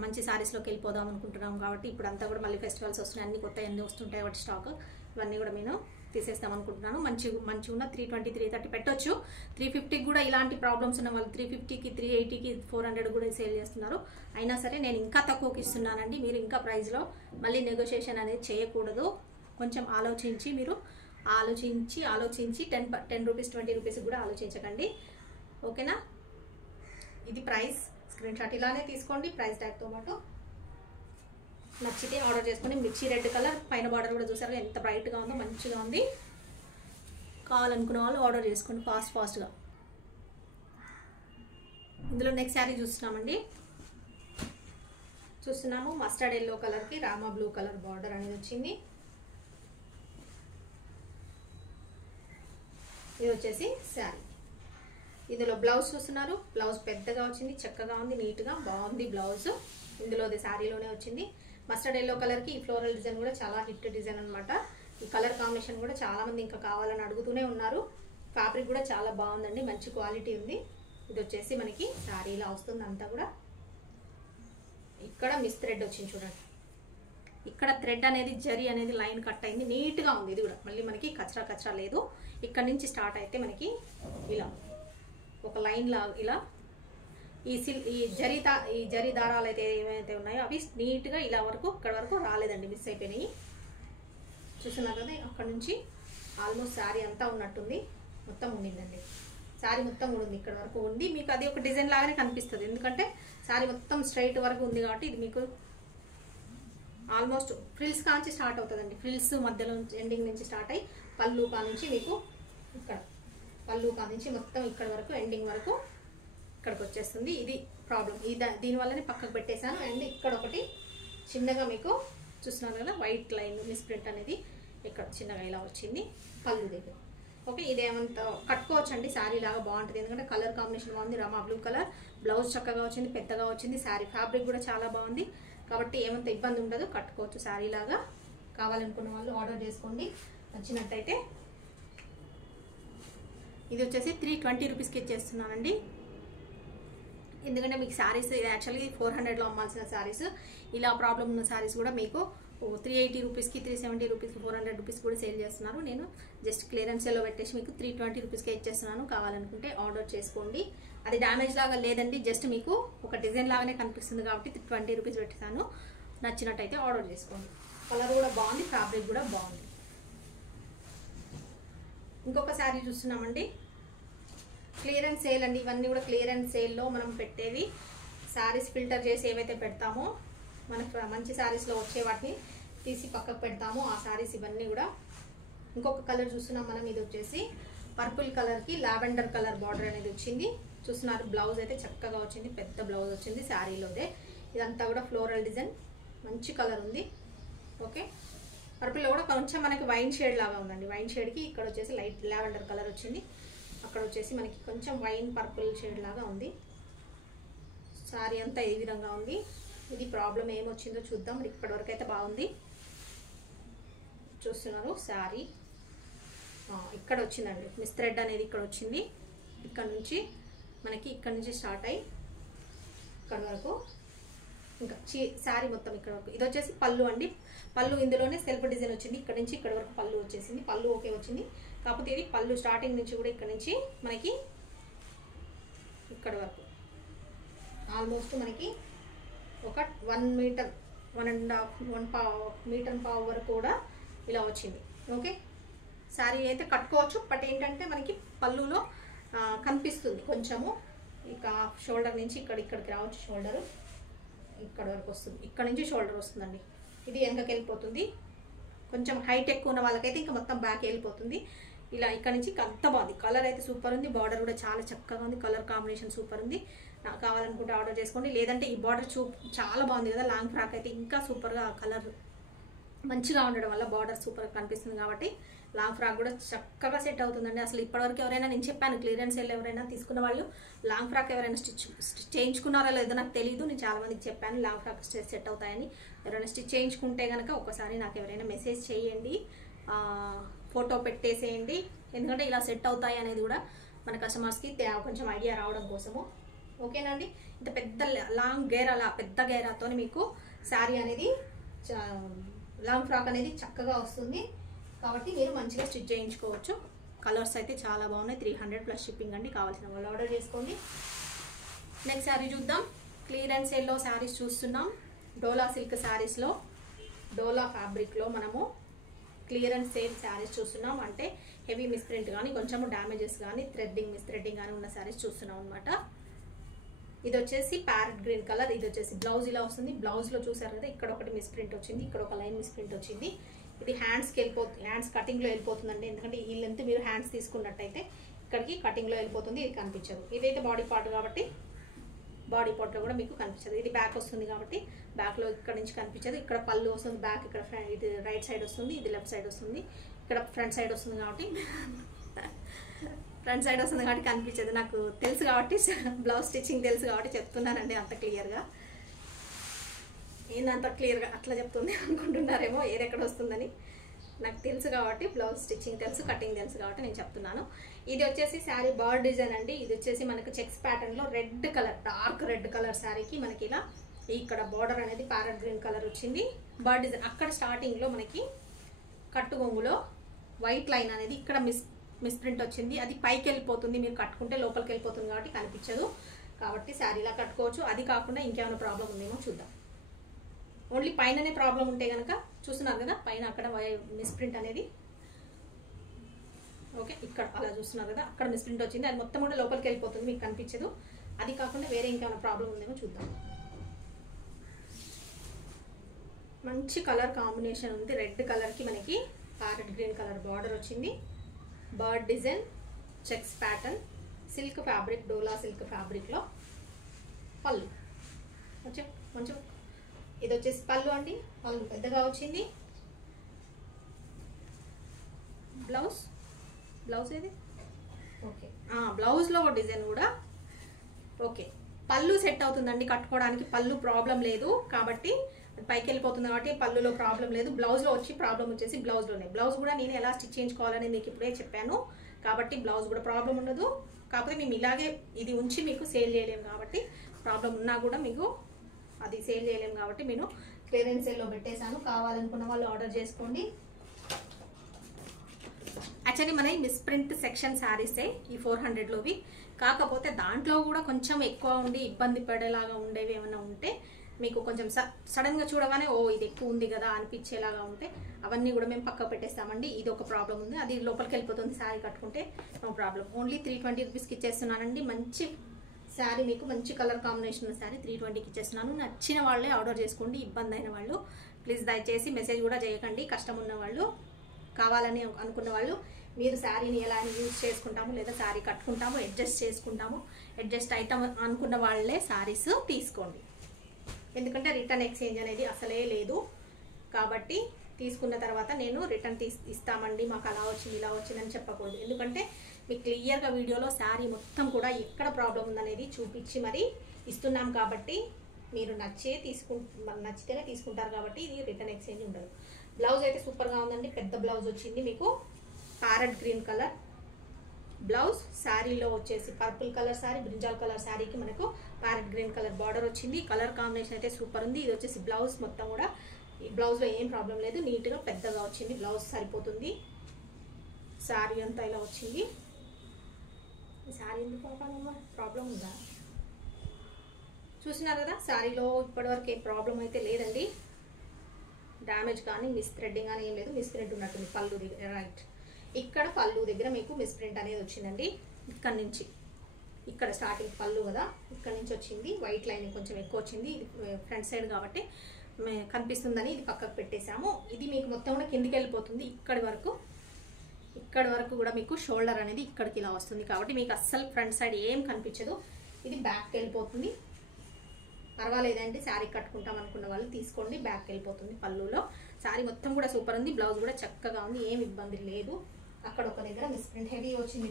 మంచి శారీస్లోకి వెళ్ళిపోదాం అనుకుంటున్నాం. కాబట్టి ఇప్పుడు అంతా కూడా మళ్ళీ ఫెస్టివల్స్ వస్తున్నాయి, అన్ని కొత్త అన్నీ వస్తుంటాయి వాటి స్టాక్. ఇవన్నీ కూడా నేను తీసేస్తాం అనుకుంటున్నాను. మంచిగా ఉన్న 320, 330 పెట్టొచ్చు. 350కి కూడా ఇలాంటి ప్రాబ్లమ్స్ ఉన్న వాళ్ళు 350కి, 380కి, 400 కూడా సేల్ చేస్తున్నారు. అయినా సరే నేను ఇంకా తక్కువకి ఇస్తున్నానండి. మీరు ఇంకా ప్రైస్లో మళ్ళీ నెగోషియేషన్ అనేది చేయకూడదు. కొంచెం ఆలోచించి మీరు ఆలోచించి 10 రూపీస్ 20 రూపీస్ కూడా ఆలోచించకండి, ఓకేనా? ఇది ప్రైస్. స్క్రీన్ షాట్ ఇలానే తీసుకోండి ప్రైస్ ట్యాగ్తో పాటు. నచ్చితే ఆర్డర్ చేసుకోండి. మిర్చి రెడ్ కలర్, పైన బార్డర్ కూడా చూసారు ఎంత బ్రైట్గా ఉందో, మంచిగా ఉంది. కావాలనుకున్న వాళ్ళు ఆర్డర్ చేసుకోండి ఫాస్ట్గా. ఇందులో నెక్స్ట్ శారీ చూస్తున్నాము మస్టర్డ్ ఎల్లో కలర్కి రామా బ్లూ కలర్ బార్డర్ అనేది వచ్చింది. ఇది వచ్చేసి శారీ. ఇందులో బ్లౌజ్ చూస్తున్నారు, బ్లౌజ్ పెద్దగా వచ్చింది, చక్కగా ఉంది, నీట్గా బాగుంది బ్లౌజ్. ఇందులోది శారీలోనే వచ్చింది. మస్టర్డ్ ఎల్లో కలర్కి ఈ ఫ్లోరల్ డిజైన్ కూడా చాలా హిట్ డిజైన్ అనమాట. ఈ కలర్ కాంబినేషన్ కూడా చాలా మంది ఇంకా కావాలని అడుగుతూనే ఉన్నారు. ఫ్యాబ్రిక్ కూడా చాలా బాగుందండి, మంచి క్వాలిటీ ఉంది. ఇది వచ్చేసి మనకి శారీ ఇలా వస్తుంది అంతా కూడా. ఇక్కడ మిస్ థ్రెడ్ వచ్చింది చూడండి, ఇక్కడ థ్రెడ్ అనేది జరీ అనేది లైన్ కట్ అయింది, నీట్గా ఉంది. ఇది కూడా మళ్ళీ మనకి కచ్చరా లేదు. ఇక్కడ నుంచి స్టార్ట్ అయితే మనకి ఇలా ఒక లైన్ లాగా ఇలా ఈ జరీ దారాలు అయితే ఏమైతే ఉన్నాయో అవి నీట్గా ఇలా వరకు ఇక్కడ వరకు రాలేదండి, మిస్ అయిపోయినాయి. చూస్తున్నారు కదా, అక్కడ నుంచి ఆల్మోస్ట్ శారీ అంతా ఉన్నట్టుంది, మొత్తం ఉండిందండి. శారీ మొత్తం కూడా ఉంది, ఇక్కడ వరకు ఉంది. మీకు అది ఒక డిజైన్ లాగానే కనిపిస్తుంది, ఎందుకంటే శారీ మొత్తం స్ట్రైట్ వరకు ఉంది కాబట్టి. ఇది మీకు ఆల్మోస్ట్ ఫ్రిల్స్ కాంచి స్టార్ట్ అవుతుందండి. ఫ్రిల్స్ మధ్యలో ఎండింగ్ నుంచి స్టార్ట్ అయ్యి పళ్ళు కానుంచి మీకు ఇక్కడ పళ్ళు కానుంచి మొత్తం ఇక్కడ వరకు ఎండింగ్ వరకు ఇక్కడికి వచ్చేస్తుంది. ఇది ప్రాబ్లం, దీనివల్లనే పక్కకు పెట్టేశాను. అండ్ ఇక్కడ ఒకటి చిన్నగా మీకు చూస్తున్నారు కదా, వైట్ లైన్ మిస్ ప్రింట్ అనేది ఇక్కడ చిన్నగా ఇలా వచ్చింది పళ్ళు దగ్గర. ఓకే, ఇదేమంతా కట్టుకోవచ్చు అండి, శారీ లాగా బాగుంటుంది, ఎందుకంటే కలర్ కాంబినేషన్ బాగుంది. రామా బ్లూ కలర్, బ్లౌజ్ చక్కగా వచ్చింది, పెద్దగా వచ్చింది. శారీ ఫ్యాబ్రిక్ కూడా చాలా బాగుంది కాబట్టి ఏమంత ఇబ్బంది ఉండదు, కట్టుకోవచ్చు శారీ లాగా. కావాలనుకున్న వాళ్ళు ఆర్డర్ చేసుకోండి నచ్చినట్టయితే. ఇది వచ్చేసి 320 రూపీస్కి ఇచ్చేస్తున్నానండి, ఎందుకంటే మీకు శారీస్ యాక్చువల్లీ 400లో అమ్మాల్సిన శారీస్, ఇలా ప్రాబ్లం ఉన్న శారీస్ కూడా మీకు 380 రూపీస్కి, 370 రూపీస్కి, 400 రూపీస్ కూడా సేల్ చేస్తున్నారు. నేను జస్ట్ క్లియరెన్స్ సేల్లో పెట్టేసి మీకు 320 రూపీస్కే ఇచ్చేస్తున్నాను. కావాలనుకుంటే ఆర్డర్ చేసుకోండి. అది డ్యామేజ్ లాగా లేదండి, జస్ట్ మీకు ఒక డిజైన్ లాగానే కనిపిస్తుంది కాబట్టి 20 రూపీస్ పెట్టేసాను. నచ్చినట్టయితే ఆర్డర్ చేసుకోండి. కలర్ కూడా బాగుంది, ఫ్యాబ్రిక్ కూడా బాగుంది. ఇంకొక శారీ చూస్తున్నామండి, క్లియరెన్స్ సేల్ అండి. ఇవన్నీ కూడా క్లియరెన్స్ సేల్లో మనం పెట్టేవి. శారీస్ ఫిల్టర్ చేసి ఏవైతే పెడతామో మనకు మంచి శారీస్లో వచ్చే వాటిని తీసి పక్కకు పెడతాము, ఆ శారీస్ ఇవన్నీ కూడా. ఇంకొక కలర్ చూస్తున్నాం మనం, ఇది వచ్చేసి పర్పుల్ కలర్కి లావెండర్ కలర్ బార్డర్ అనేది వచ్చింది. చూస్తున్నారు, బ్లౌజ్ అయితే చక్కగా వచ్చింది, పెద్ద బ్లౌజ్ వచ్చింది శారీలోదే. ఇదంతా కూడా ఫ్లోరల్ డిజైన్, మంచి కలర్ ఉంది. ఓకే, పర్పుల్లో కూడా కొంచెం మనకి వైన్ షేడ్ లాగా ఉందండి. వైన్ షేడ్కి ఇక్కడ వచ్చేసి లైట్ లావెండర్ కలర్ వచ్చింది, అక్కడ వచ్చేసి మనకి కొంచెం వైన్ పర్పుల్ షేడ్ లాగా ఉంది. శారీ అంతా ఈ విధంగా ఉంది. ఇది ప్రాబ్లం ఏమొచ్చిందో చూద్దాం. ఇప్పటివరకు అయితే బాగుంది. చూస్తున్నారు శారీ ఇక్కడ వచ్చిందండి, మిస్ థ్రెడ్ అనేది ఇక్కడ వచ్చింది. ఇక్కడ నుంచి మనకి ఇక్కడ నుంచి స్టార్ట్ అయ్యి ఇక్కడ వరకు ఇంకా శారీ మొత్తం ఇక్కడ వరకు. ఇది వచ్చేసి పళ్ళు అండి, పళ్ళు ఇందులోనే సెల్ఫ్ డిజైన్ వచ్చింది. ఇక్కడ నుంచి ఇక్కడ వరకు పళ్ళు వచ్చేసింది, పళ్ళు ఓకే వచ్చింది. కాకపోతే ఇది పళ్ళు స్టార్టింగ్ నుంచి కూడా ఇక్కడ నుంచి మనకి ఇక్కడ వరకు ఆల్మోస్ట్ మనకి ఒక 1 మీటర్ 1.5 మీటర్ వరకు కూడా ఇలా వచ్చింది. ఓకే, శారీ అయితే కట్టుకోవచ్చు, బట్ ఏంటంటే మనకి పళ్ళులో కనిపిస్తుంది కొంచెము. ఇక షోల్డర్ నుంచి ఇక్కడికి రావచ్చు, షోల్డర్ ఇక్కడ వరకు వస్తుంది, ఇక్కడ నుంచి షోల్డర్ వస్తుందండి. ఇది వెనకకి వెళ్ళిపోతుంది. కొంచెం హైట్ ఎక్కువ ఉన్న వాళ్ళకైతే ఇంకా మొత్తం బ్యాక్ వెళ్ళిపోతుంది. ఇలా ఇక్కడ నుంచి అంత బాగుంది, కలర్ అయితే సూపర్ ఉంది, బార్డర్ కూడా చాలా చక్కగా ఉంది, కలర్ కాంబినేషన్ సూపర్ ఉంది. కావాలనుకుంటే ఆర్డర్ చేసుకోండి. లేదంటే ఈ బార్డర్ చాలా బాగుంది కదా, లాంగ్ ఫ్రాక్ అయితే ఇంకా సూపర్గా కలర్ మంచిగా ఉండడం వల్ల బార్డర్ సూపర్గా కనిపిస్తుంది కాబట్టి లాంగ్ ఫ్రాక్ కూడా చక్కగా సెట్ అవుతుందండి. అసలు ఇప్పటివరకు ఎవరైనా నేను చెప్పాను క్లియరెన్స్ సేల్ ఎవరైనా తీసుకున్న వాళ్ళు లాంగ్ ఫ్రాక్ ఎవరైనా స్టిచ్ చేయించుకున్నారో లేదో నాకు తెలియదు. నేను చాలా మందికి చెప్పాను లాంగ్ ఫ్రాక్ సెట్ అవుతాయని. ఎవరైనా స్టిచ్ చేయించుకుంటే కనుక ఒకసారి నాకు ఎవరైనా మెసేజ్ చేయండి, ఫోటో పెట్టేసేయండి. ఎందుకంటే ఇలా సెట్ అవుతాయి అనేది కూడా మన కస్టమర్స్కి కొంచెం ఐడియా రావడం కోసము. ఓకేనండి. ఇంత పెద్ద లాంగ్ గేరా పెద్ద గేరాతో మీకు శారీ అనేది లాంగ్ ఫ్రాక్ అనేది చక్కగా వస్తుంది కాబట్టి మీరు మంచిగా స్టిచ్ చేయించుకోవచ్చు. కలర్స్ అయితే చాలా బాగున్నాయి. 300 ప్లస్ షిప్పింగ్ అండి. కావాల్సిన వాళ్ళు ఆర్డర్ చేసుకోండి. నెక్స్ట్ శారీ చూద్దాం. క్లియరెన్స్ సేల్లో శారీస్ చూస్తున్నాం. డోలా సిల్క్ శారీస్లో డోలా ఫ్యాబ్రిక్లో మనము క్లియరెన్స్ సేల్ శారీస్ చూస్తున్నాం. అంటే హెవీ మిస్ప్రింట్ కానీ కొంచెము డ్యామేజెస్ కానీ మిస్థ్రెడ్డింగ్ కానీ ఉన్న శారీస్ చూస్తున్నాం అనమాట. ఇది వచ్చేసి ప్యారెట్ గ్రీన్ కలర్. ఇది వచ్చేసి బ్లౌజ్ ఇలా వస్తుంది. బ్లౌజ్లో చూసారు కదా ఇక్కడ ఒకటి మిస్ప్రింట్ వచ్చింది, ఇక్కడ ఒక లైన్ మిస్ప్రింట్ వచ్చింది. ఇది హ్యాండ్స్కి హ్యాండ్స్ కటింగ్లో వెళ్ళిపోతుందండి. ఎందుకంటే ఈ లెంత్ మీరు హ్యాండ్స్ తీసుకున్నట్టయితే ఇక్కడికి కటింగ్లో వెళ్ళిపోతుంది, ఇది కనిపించదు. ఇదైతే బాడీ పార్ట్ కాబట్టి బాడీ పార్ట్లో కూడా మీకు కనిపించదు. ఇది బ్యాక్ వస్తుంది కాబట్టి బ్యాక్లో ఇక్కడ నుంచి కనిపించదు. ఇక్కడ పళ్ళు వస్తుంది, బ్యాక్ ఇక్కడ ఇది రైట్ సైడ్ వస్తుంది, ఇది లెఫ్ట్ సైడ్ వస్తుంది, ఇక్కడ ఫ్రంట్ సైడ్ వస్తుంది కాబట్టి కనిపించదు. నాకు తెలుసు కాబట్టి బ్లౌజ్ స్టిచ్చింగ్ తెలుసు కాబట్టి చెప్తున్నానండి అంత క్లియర్గా. ఏందంత క్లియర్గా అట్లా చెప్తుంది అనుకుంటున్నారేమో ఏదెక్కడ వస్తుందని. నాకు తెలుసు కాబట్టి బ్లౌజ్ స్టిచ్చింగ్ తెలుసు, కటింగ్ తెలుసు కాబట్టి నేను చెప్తున్నాను. ఇది వచ్చేసి శారీ బర్డ్ డిజైన్ అండి. ఇది వచ్చేసి మనకు చెక్స్ ప్యాటర్న్లో red colour, dark red colour శారీకి మనకి ఇలా ఇక్కడ బార్డర్ అనేది ప్యారెట్ గ్రీన్ కలర్ వచ్చింది. బర్డ్ డిజైన్ అక్కడ స్టార్టింగ్లో మనకి కట్టు కొంగులో వైట్ లైన్ అనేది ఇక్కడ మిస్ప్రింట్ వచ్చింది. అది పైకి వెళ్ళిపోతుంది, మీరు కట్టుకుంటే లోపలికి వెళ్ళిపోతుంది కాబట్టి కనిపించదు. కాబట్టి శారీలా కట్టుకోవచ్చు. అది కాకుండా ఇంకేమైనా ప్రాబ్లం ఉందేమో చూద్దాం. ఓన్లీ పైననే ప్రాబ్లం ఉంటే కనుక చూస్తున్నారు కదా పైన అక్కడ మిస్ప్రింట్ అనేది ఓకే ఇక్కడ అలా చూస్తున్నారు కదా అక్కడ మిస్ప్రింట్ వచ్చింది. అది మొత్తం కూడా లోపలికి వెళ్ళిపోతుంది, మీకు కనిపించదు. అది కాకుండా వేరే ఇంకేమైనా ప్రాబ్లం ఉందేమో చూద్దాం. మంచి కలర్ కాంబినేషన్ ఉంది. రెడ్ కలర్కి మనకి ప్యారెట్ గ్రీన్ కలర్ బార్డర్ వచ్చింది. Bird design checks pattern silk fabric, dola silk ఫ్యాబ్రిక్లో పళ్ళు కొంచెం ఇది వచ్చేసి పళ్ళు అండి. పళ్ళు పెద్దగా వచ్చింది. బ్లౌజ్ ఏది ఓకే బ్లౌజ్లో డిజైన్ కూడా ఓకే. పళ్ళు సెట్ అవుతుందండి కట్టుకోవడానికి, పళ్ళు ప్రాబ్లం లేదు కాబట్టి పైకి వెళ్ళిపోతుంది కాబట్టి పళ్ళులో ప్రాబ్లం లేదు. బ్లౌజ్లో వచ్చి ప్రాబ్లం వచ్చేసి బ్లౌజ్లోనే. బ్లౌజ్ కూడా నేను ఎలా స్టిచ్ చేయించుకోవాలని మీకు ఇప్పుడే చెప్పాను కాబట్టి బ్లౌజ్ కూడా ప్రాబ్లం ఉండదు. కాకపోతే మేము ఇలాగే ఇది ఉంచి మీకు సేల్ చేయలేము కాబట్టి ప్రాబ్లం ఉన్నా కూడా మీకు అది సేల్ చేయలేము కాబట్టి నేను క్లియరెన్స్ సేల్లో పెట్టేశాను. కావాలనుకున్న వాళ్ళు ఆర్డర్ చేసుకోండి. యాక్చువల్లీ మన మిస్ప్రింట్ సెక్షన్ శారీసే ఈ 400లోవి. కాకపోతే దాంట్లో కూడా కొంచెం ఎక్కువ ఉండి ఇబ్బంది పడేలాగా ఉండేవి ఏమైనా ఉంటే మీకు కొంచెం సడన్గా చూడగానే ఓ ఇది ఎక్కువ ఉంది కదా అనిపించేలాగా ఉంటే అవన్నీ కూడా మేము పక్కకు పెట్టేస్తామండి. ఇది ఒక ప్రాబ్లం ఉంది, అది లోపలికి వెళ్ళిపోతుంది శారీ కట్టుకుంటే నో ప్రాబ్లం. ఓన్లీ 320 రూపీస్కి ఇచ్చేస్తున్నానండి. మంచి శారీ మీకు మంచి కలర్ కాంబినేషన్ ఉన్న శారీ 320కి ఇచ్చేస్తున్నాను. నచ్చిన వాళ్ళే ఆర్డర్ చేసుకోండి. ఇబ్బంది అయిన వాళ్ళు ప్లీజ్ దయచేసి మెసేజ్ కూడా చేయకండి. కష్టం ఉన్న వాళ్ళు, కావాలని అనుకున్న వాళ్ళు మీరు శారీని ఎలా యూజ్ చేసుకుంటాము లేదా శారీ కట్టుకుంటాము అడ్జస్ట్ అవుతాము అనుకున్న వాళ్ళే శారీస్ తీసుకోండి. ఎందుకంటే రిటర్న్ ఎక్స్చేంజ్ అనేది అసలే లేదు కాబట్టి తీసుకున్న తర్వాత నేను రిటర్న్ ఇస్తామండి మాకు అలా వచ్చింది ఇలా వచ్చిందని చెప్పకూడదు. ఎందుకంటే మీకు క్లియర్గా వీడియోలో శారీ మొత్తం కూడా ఎక్కడ ప్రాబ్లం ఉందనేది చూపించి మరి ఇస్తున్నాం కాబట్టి మీరు నచ్చితేనే తీసుకుంటారు కాబట్టి ఇది రిటర్న్ ఎక్స్చేంజ్ ఉండదు. బ్లౌజ్ అయితే సూపర్గా ఉందండి. పెద్ద బ్లౌజ్ వచ్చింది మీకు ప్యారెట్ గ్రీన్ కలర్ బ్లౌజ్. శారీలో వచ్చేసి purple colour sari, brinjal colour శారీకి మనకు ప్యారెట్ గ్రీన్ కలర్ బార్డర్ వచ్చింది. కలర్ కాంబినేషన్ అయితే సూపర్ ఉంది. ఇది వచ్చేసి బ్లౌజ్ మొత్తం కూడా ఈ బ్లౌజ్లో ఏం ప్రాబ్లం లేదు, నీట్గా పెద్దగా వచ్చింది. బ్లౌజ్ సరిపోతుంది. శారీ అంతా ఇలా వచ్చింది. ఈ శారీ ఎందుకు ప్రాబ్లం ఉందా చూసినారు కదా. శారీలో ఇప్పటివరకు ఏ ప్రాబ్లం అయితే లేదండి. డ్యామేజ్ కానీ మిస్థ్రెడ్డింగ్ కానీ ఏం లేదు. మిస్ప్రింట్ ఉన్నట్టుంది పళ్ళు దగ్గర, రైట్ ఇక్కడ పళ్ళు దగ్గర మీకు మిస్ప్రింట్ అనేది వచ్చిందండి. ఇక్కడ నుంచి ఇక్కడ స్టార్టింగ్ పళ్ళు కదా, ఇక్కడ నుంచి వచ్చింది. వైట్ లైన్ కొంచెం ఎక్కువ వచ్చింది. ఇది ఫ్రంట్ సైడ్ కాబట్టి కనిపిస్తుందని ఇది పక్కకు పెట్టేశాము. ఇది మీకు మొత్తం కూడా కిందికి వెళ్ళిపోతుంది. ఇక్కడి వరకు కూడా మీకు షోల్డర్ అనేది ఇక్కడికి ఇలా వస్తుంది కాబట్టి మీకు అస్సలు ఫ్రంట్ సైడ్ ఏం కనిపించదు. ఇది బ్యాక్కి వెళ్ళిపోతుంది. పర్వాలేదండి శారీ కట్టుకుంటాం అనుకున్న వాళ్ళు తీసుకోండి, బ్యాక్ వెళ్ళిపోతుంది పళ్ళులో. శారీ మొత్తం కూడా సూపర్ ఉంది, బ్లౌజ్ కూడా చక్కగా ఉంది, ఏం ఇబ్బంది లేదు. అక్కడ ఒక దగ్గర మిస్ప్రింట్ హెవీ వచ్చింది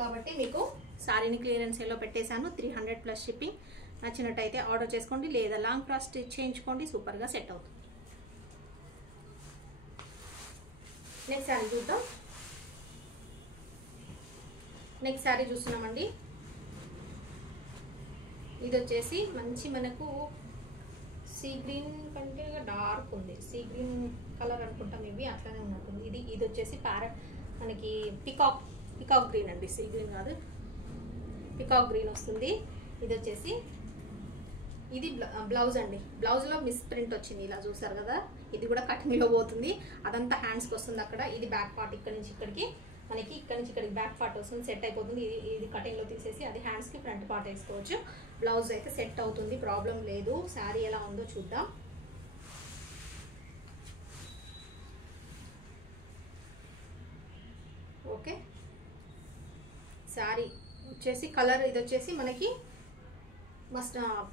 కాబట్టి మీకు శారీని క్లియరెన్స్ సేల్లో పెట్టేశాను. 300 ప్లస్ షిప్పింగ్. నచ్చినట్టయితే ఆర్డర్ చేసుకోండి, లేదా లాంగ్ ఫ్రాక్ స్టిచ్ చేయించుకోండి, సూపర్గా సెట్ అవుతుంది. నెక్స్ట్ శారీ చూద్దాం. నెక్స్ట్ శారీ చూస్తున్నామండి. ఇది వచ్చేసి మంచి మనకు సీ గ్రీన్ కంటే డార్క్ ఉంది, సీ గ్రీన్ కలర్ అనుకుంటాం, మేబీ అట్లానే ఉన్నట్టుంది. ఇది వచ్చేసి మనకి పికాక్ గ్రీన్ అండి, సీ గ్రీన్ కాదు, పికాక్ గ్రీన్ వస్తుంది. ఇది వచ్చేసి ఇది బ్లౌజ్ అండి. బ్లౌజ్లో మిస్ ప్రింట్ వచ్చింది, ఇలా చూసారు కదా. ఇది కూడా కటింగ్లో పోతుంది, అదంతా హ్యాండ్స్కి వస్తుంది అక్కడ. ఇది బ్యాక్ పార్ట్ ఇక్కడ నుంచి ఇక్కడికి, మనకి ఇక్కడ నుంచి ఇక్కడికి బ్యాక్ పార్ట్ వస్తుంది, సెట్ అయిపోతుంది. ఇది కటింగ్లో తీసేసి అది హ్యాండ్స్కి ఫ్రంట్ పార్ట్ వేసుకోవచ్చు. బ్లౌజ్ అయితే సెట్ అవుతుంది, ప్రాబ్లం లేదు. శారీ ఎలా ఉందో చూద్దాం. ఓకే, శారీ వచ్చేసి కలర్ ఇది వచ్చేసి మనకి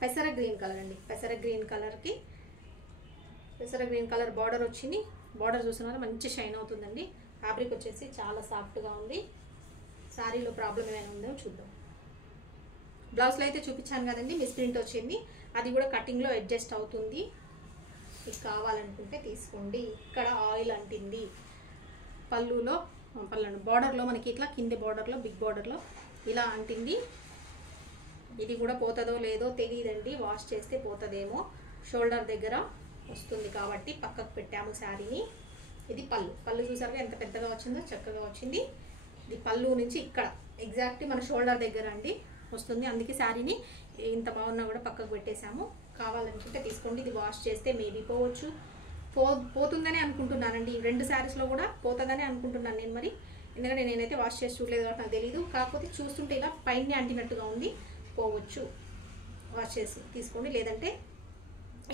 పెసర గ్రీన్ కలర్ అండి. పెసర గ్రీన్ కలర్ బార్డర్ వచ్చింది. బార్డర్ చూసిన మంచి షైన్ అవుతుందండి. ఫ్యాబ్రిక్ వచ్చేసి చాలా సాఫ్ట్గా ఉంది. శారీలో ప్రాబ్లం ఏమైనా ఉందో చూద్దాం. బ్లౌజ్లో అయితే చూపించాను కదండి, మిస్ ప్రింట్ వచ్చింది, అది కూడా కటింగ్లో అడ్జస్ట్ అవుతుంది. మీకు కావాలనుకుంటే తీసుకోండి. ఇక్కడ ఆయిల్ అంటింది పళ్ళులో, బార్డర్లో మనకి ఇట్లా కింది బార్డర్లో, బిగ్ బార్డర్లో ఇలా అంటింది. ఇది కూడా పోతుందో లేదో తెలియదండి, వాష్ చేస్తే పోతుందేమో. షోల్డర్ దగ్గర వస్తుంది కాబట్టి పక్కకు పెట్టాము శారీని. ఇది పళ్ళు చూసారుగా ఎంత పెద్దగా వచ్చిందో, చక్కగా వచ్చింది. ఇది పళ్ళు నుంచి ఇక్కడ ఎగ్జాక్ట్ మన షోల్డర్ దగ్గర అండి వస్తుంది. అందుకే శారీని ఇంత బాగున్నా కూడా పక్కకు పెట్టేశాము. కావాలనుకుంటే తీసుకోండి. ఇది వాష్ చేస్తే మేబీ పోతుందనే అనుకుంటున్నానండి. 2 శారీస్లో కూడా పోతుందనే అనుకుంటున్నాను నేను. మరి ఎందుకంటే నేనైతే వాష్ చేసి చూడలేదు కాబట్టి నాకు తెలియదు. కాకపోతే చూస్తుంటే ఇలా పైన అంటినట్టుగా ఉంది, పోవచ్చు. వాష్ చేసి తీసుకోండి, లేదంటే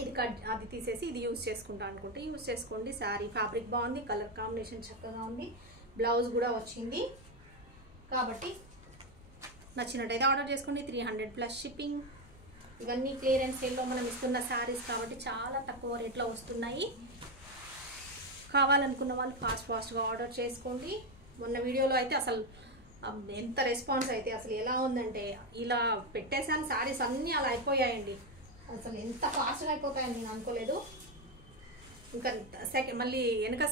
ఇది అది తీసేసి ఇది యూజ్ చేసుకుంటా అనుకుంటే యూజ్ చేసుకోండి. శారీ ఫ్యాబ్రిక్ బాగుంది, కలర్ కాంబినేషన్ చక్కగా ఉంది, బ్లౌజ్ కూడా వచ్చింది. కాబట్టి నచ్చినట్టయితే ఆర్డర్ చేసుకోండి. 300 ప్లస్ షిప్పింగ్. ఇవన్నీ క్లియరెన్స్ సేల్లో మనం ఇస్తున్న శారీస్ కాబట్టి చాలా తక్కువ రేట్లో వస్తున్నాయి. కావాలనుకున్న వాళ్ళు ఫాస్ట్గా ఆర్డర్ చేసుకోండి. మొన్న వీడియోలో అయితే అసలు ఎంత రెస్పాన్స్ అయితే అసలు ఎలా ఉందంటే, ఇలా పెట్టేశాను శారీస్ అన్నీ అలా అయిపోయాయండి. అసలు ఎంత ఫాస్ట్గా అయిపోతాయని నేను అనుకోలేదు. ఇంకా మళ్ళీ వెనక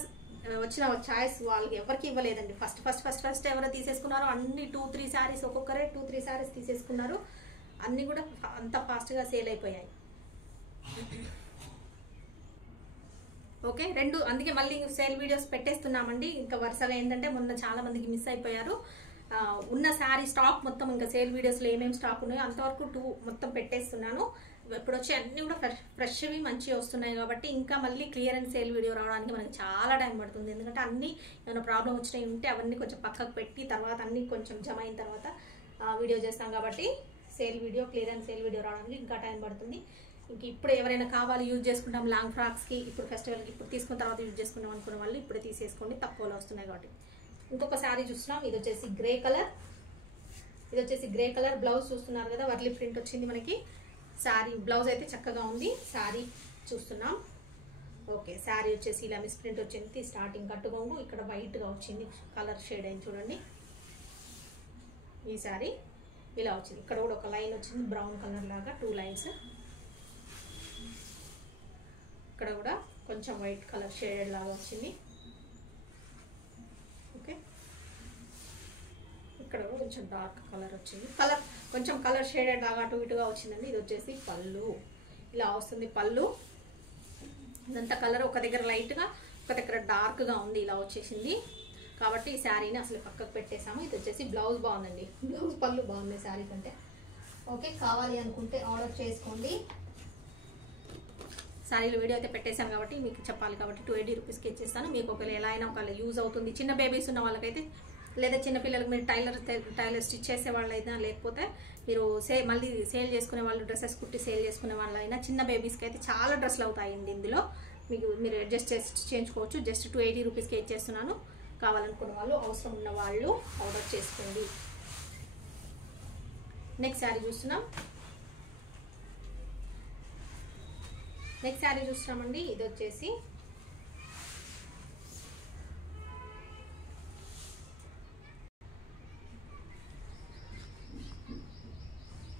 వచ్చిన ఛాయిస్ వాళ్ళకి ఎవరికి ఇవ్వలేదండి. ఫస్ట్ ఎవరో తీసేసుకున్నారో అన్ని 2-3 శారీస్, ఒక్కొక్కరే 2-3 శారీస్ తీసేసుకున్నారు. అన్నీ కూడా అంత ఫాస్ట్గా సేల్ అయిపోయాయి. ఓకే, అందుకే మళ్ళీ సేల్ వీడియోస్ పెట్టేస్తున్నామండి. ఇంకా వరుసగా ఏంటంటే మొన్న చాలా మందికి మిస్ అయిపోయారు. ఉన్న శారీ స్టాక్ మొత్తం ఇంకా సేల్ వీడియోస్లో ఏమేమి స్టాక్ ఉన్నాయో అంతవరకు 2 మొత్తం పెట్టేస్తున్నాను. ఇప్పుడు వచ్చి అన్నీ కూడా ఫ్రెష్వి మంచిగా వస్తున్నాయి కాబట్టి ఇంకా మళ్ళీ క్లియరెన్స్ సేల్ వీడియో రావడానికి మనకి చాలా టైం పడుతుంది. ఎందుకంటే అన్నీ ఏమైనా ప్రాబ్లం వచ్చినాయి ఉంటే అవన్నీ కొంచెం పక్కకు పెట్టి తర్వాత అన్నీ కొంచెం జమ అయిన తర్వాత వీడియో చేస్తాం కాబట్టి క్లియరెన్స్ సేల్ వీడియో రావడానికి ఇంకా టైం పడుతుంది. ఇంక ఇప్పుడు ఎవరైనా కావాలి యూజ్ చేసుకుంటాం లాంగ్ ఫ్రాక్స్కి, ఇప్పుడు ఫెస్టివల్కి ఇప్పుడు తీసుకున్న తర్వాత యూజ్ చేసుకుంటాం అనుకున్న వాళ్ళు ఇప్పుడే తీసేసుకోండి, తక్కువలో వస్తున్నాయి కాబట్టి. ఇంకొక శారీ చూస్తున్నాం. ఇది వచ్చేసి గ్రే కలర్ బ్లౌజ్ చూస్తున్నారు కదా, వర్లీ ప్రింట్ వచ్చింది మనకి. శారీ బ్లౌజ్ అయితే చక్కగా ఉంది. శారీ చూస్తున్నాం. ఓకే, శారీ వచ్చేసి ఇలా మిస్ ప్రింట్ వచ్చింది. స్టార్టింగ్ కట్టుకోంగు ఇక్కడ వైట్గా వచ్చింది, కలర్ షేడ్ అయింది చూడండి. ఈ శారీ ఇలా వచ్చింది. ఇక్కడ కూడా ఒక లైన్ వచ్చింది బ్రౌన్ కలర్ లాగా, 2 లైన్స్. ఇక్కడ కూడా కొంచెం వైట్ కలర్ షేడెడ్ లాగా వచ్చింది. ఓకే, ఇక్కడ కూడా కొంచెం డార్క్ కలర్ వచ్చింది. కొంచెం కలర్ షేడెడ్ లాగా అటు ఇటుగా వచ్చిందండి. ఇది వచ్చేసి పళ్ళు ఇలా వస్తుంది. పళ్ళు ఇదంతా కలర్ ఒక దగ్గర లైట్గా, ఒక దగ్గర డార్క్గా ఉంది, ఇలా వచ్చేసింది. కాబట్టి ఈ శారీని అసలు పక్కకు పెట్టేసాము. ఇది వచ్చేసి బ్లౌజ్ బాగుందండి, బ్లౌజ్ పళ్ళు బాగుంది శారీ కంటే. ఓకే, కావాలి అనుకుంటే ఆర్డర్ చేసుకోండి. శారీలో వీడియో అయితే పెట్టేశాను కాబట్టి మీకు చెప్పాలి కాబట్టి 280 రూపీస్కి ఇచ్చేస్తాను. మీకు ఒకవేళ ఎలా అయినా ఒకవేళ యూజ్ అవుతుంది. చిన్న బేబీస్ ఉన్న వాళ్ళకైతే, లేదా చిన్నపిల్లలకు మీరు టైలర్ స్టిచ్ చేసే వాళ్ళైనా, లేకపోతే మీరు మళ్ళీ సేల్ చేసుకునే వాళ్ళు, డ్రెస్సెస్ కుట్టి సేల్ చేసుకునే వాళ్ళైనా, చిన్న బేబీస్కి అయితే చాలా డ్రెస్సులు అవుతాయండి. ఇందులో మీరు అడ్జస్ట్ చేయించుకోవచ్చు. జస్ట్ 280 రూపీస్కి ఇచ్చేస్తున్నాను. కావాలనుకున్న వాళ్ళు, అవసరం ఉన్న వాళ్ళు ఆర్డర్ చేసుకోండి. నెక్స్ట్ శారీ చూస్తున్నాం. నెక్స్ట్ శారీ చూస్తున్నామండి. ఇది వచ్చేసి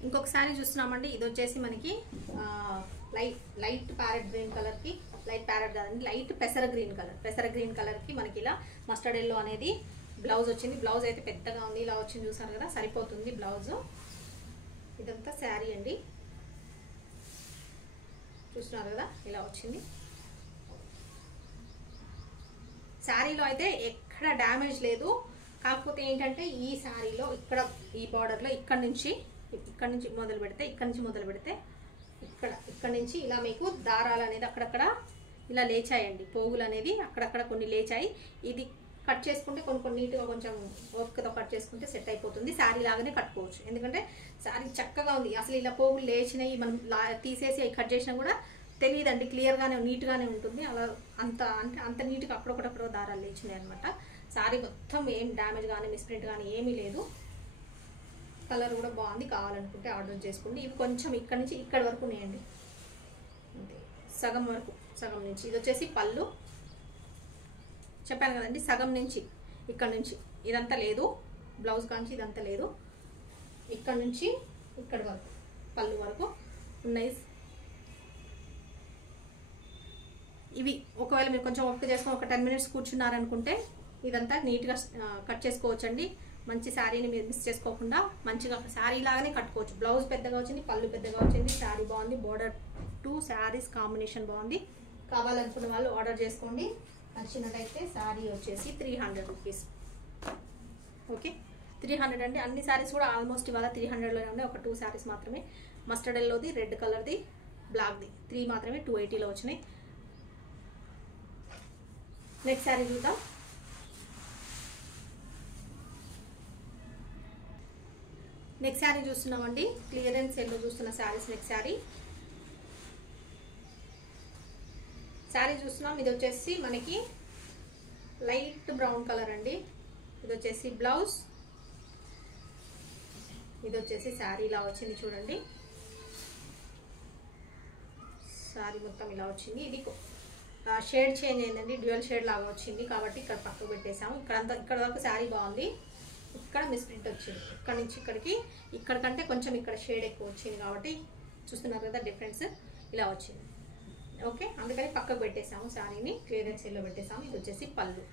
ఇంకొక శారీ చూస్తున్నామండి. ఇది వచ్చేసి మనకి లైట్ ప్యారెట్ గ్రీన్ కలర్కి, లైట్ ప్యారెట్ కాదండి, లైట్ పెసర గ్రీన్ కలర్కి మనకి ఇలా మస్టర్డ్ ఎల్లో అనేది బ్లౌజ్ వచ్చింది. బ్లౌజ్ అయితే పెద్దగా ఉంది, ఇలా వచ్చింది చూసారు కదా, సరిపోతుంది బ్లౌజ్. ఇదంతా శారీ అండి, చూస్తున్నారు కదా ఇలా వచ్చింది. శారీలో అయితే ఎక్కడ డ్యామేజ్ లేదు. కాకపోతే ఏంటంటే ఈ శారీలో ఇక్కడ ఈ బార్డర్లో ఇక్కడ నుంచి మొదలు పెడితే ఇక్కడ నుంచి ఇలా మీకు దారాలు అనేది అక్కడక్కడ ఇలా లేచాయండి, పోగులు అనేది అక్కడక్కడ కొన్ని లేచాయి. ఇది కట్ చేసుకుంటే కొన్ని నీట్గా కొంచెం ఓపికతో కట్ చేసుకుంటే సెట్ అయిపోతుంది. శారీ లాగానే కట్టుకోవచ్చు, ఎందుకంటే శారీ చక్కగా ఉంది. అసలు ఇలా పోగులు లేచినాయి మనం తీసేసి అవి కట్ చేసినా కూడా తెలియదండి, క్లియర్గానే నీట్గానే ఉంటుంది. అలా అంత నీట్గా అక్కడొకటప్పుడు దారాలు లేచినాయి అనమాట. శారీ మొత్తం ఏం డ్యామేజ్ కానీ మిస్ప్రింట్ కానీ ఏమీ లేదు. కలర్ కూడా బాగుంది, కావాలనుకుంటే ఆర్డర్ చేసుకోండి. ఇవి కొంచెం ఇక్కడ నుంచి ఇక్కడ వరకు ఉన్నాయండి, అంతే సగం వరకు, సగం నుంచి. ఇది వచ్చేసి పళ్ళు, చెప్పాను కదండి సగం నుంచి ఇక్కడ నుంచి ఇదంతా లేదు, బ్లౌజ్ కాంచి ఇదంతా లేదు, ఇక్కడ నుంచి ఇక్కడ వరకు పళ్ళు వరకు ఉన్నాయి. ఇవి ఒకవేళ మీరు కొంచెం వర్క్ చేసుకొని ఒక 10 minutes కూర్చున్నారనుకుంటే ఇదంతా నీట్గా కట్ చేసుకోవచ్చండి. మంచి శారీని మీరు మిస్ చేసుకోకుండా మంచిగా శారీ లాగానే కట్టుకోవచ్చు. బ్లౌజ్ పెద్దగా వచ్చింది, పళ్ళు పెద్దగా వచ్చింది, శారీ బాగుంది, బోర్డర్ 2 శారీస్ కాంబినేషన్ బాగుంది. కావాలనుకున్న వాళ్ళు ఆర్డర్ చేసుకోండి. నచ్చినట్టయితే శారీ వచ్చేసి 300 రూపీస్. ఓకే 300 అండి. అన్ని శారీస్ కూడా ఆల్మోస్ట్ ఇవాళ 300లోనే ఉన్నాయి. ఒక 2 శారీస్ మాత్రమే మస్టర్డ్ ఎల్లోది, రెడ్ కలర్ది, బ్లాక్ది 3 మాత్రమే 280లో వచ్చినాయి. నెక్స్ట్ శారీ చూద్దాం. నెక్స్ట్ శారీ చూస్తున్నామండి, క్లియరెన్స్ సేల్లో చూస్తున్న శారీస్. నెక్స్ట్ శారీ చూస్తున్నాం. ఇది వచ్చేసి మనకి లైట్ బ్రౌన్ కలర్ అండి. ఇది వచ్చేసి బ్లౌజ్, ఇది వచ్చేసి శారీ ఇలా వచ్చింది చూడండి. శారీ మొత్తం ఇలా వచ్చింది. ఇది షేడ్ చేంజ్ అయిందండి, డ్యూయల్ షేడ్ లాగా వచ్చింది కాబట్టి ఇక్కడ పక్కకు పెట్టేసాము. ఇక్కడ వరకు శారీ బాగుంది, ఇక్కడ మిస్ప్రింట్ వచ్చింది. ఇక్కడ నుంచి ఇక్కడికంటే కొంచెం ఇక్కడ షేడ్ ఎక్కువ వచ్చింది కాబట్టి చూస్తున్నారు కదా డిఫరెన్స్, ఇలా వచ్చింది. ఓకే అందుకని పక్కకు పెట్టేసాము, శారీని క్లియరెన్స్ సేల్లో పెట్టేసాము. ఇది వచ్చేసి పళ్ళు.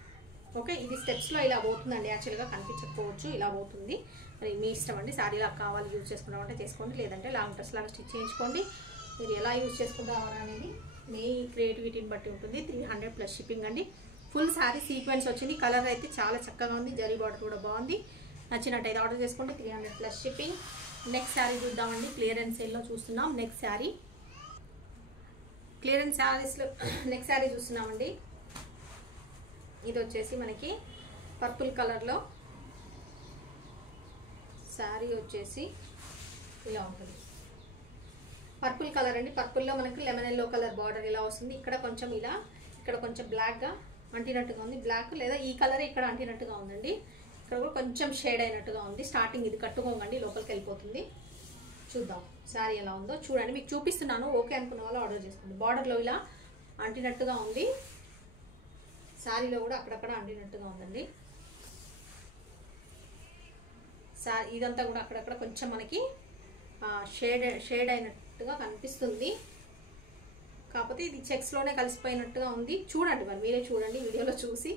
ఓకే ఇది స్టెప్స్లో ఇలా పోతుందండి, యాక్చువల్గా కనిపించకపోవచ్చు, ఇలా పోతుంది. మరి మీ ఇష్టం అండి, శారీ లాగా కావాలి యూజ్ చేసుకుంటామంటే చేసుకోండి, లేదంటే లాంగ్ డ్రెస్ లాగా స్టిచ్ చేయించుకోండి. మీరు ఎలా యూజ్ చేసుకుంటారు అనేది మీ క్రియేటివిటీని బట్టి ఉంటుంది. 300 + షిప్పింగ్ అండి. ఫుల్ శారీ సీక్వెన్స్ వచ్చింది, కలర్ అయితే చాలా చక్కగా ఉంది, జరీ బార్డర్ కూడా బాగుంది. నచ్చినట్టయితే ఆర్డర్ చేసుకోండి, 300 + షిప్పింగ్. నెక్స్ట్ శారీ చూద్దామండి, క్లియరెన్స్ సేల్లో చూస్తున్నాం. నెక్స్ట్ శారీ క్లియరెన్స్ శారీస్లో నెక్స్ట్ శారీ చూస్తున్నామండి. ఇది వచ్చేసి మనకి పర్పుల్ కలర్లో శారీ వచ్చేసి ఇలా ఉంటుంది. పర్పుల్ కలర్ అండి, పర్పుల్లో మనకి లెమన్ ఎల్లో కలర్ బార్డర్ ఇలా వస్తుంది. ఇక్కడ కొంచెం ఇలా, ఇక్కడ కొంచెం బ్లాక్గా అంటినట్టుగా ఉంది, బ్లాక్ లేదా ఈ కలర్ ఇక్కడ అంటినట్టుగా ఉందండి. ఇక్కడ కూడా కొంచెం షేడ్ అయినట్టుగా ఉంది. స్టార్టింగ్ ఇది కట్టుకోండి, లోపలికి వెళ్ళిపోతుంది. చూద్దాం శారీ ఎలా ఉందో చూడండి, మీకు చూపిస్తున్నాను. ఓకే అనుకున్న వాళ్ళు ఆర్డర్ చేసుకోండి. బార్డర్లో ఇలా అంటినట్టుగా ఉంది, శారీలో కూడా అక్కడక్కడ అంటినట్టుగా ఉందండి. ఇదంతా కూడా అక్కడక్కడ కొంచెం మనకి షేడ్ అయినట్టుగా కనిపిస్తుంది. కాకపోతే ఇది చెక్స్లోనే కలిసిపోయినట్టుగా ఉంది. చూడండి మరి మీరే చూడండి, వీడియోలో చూసి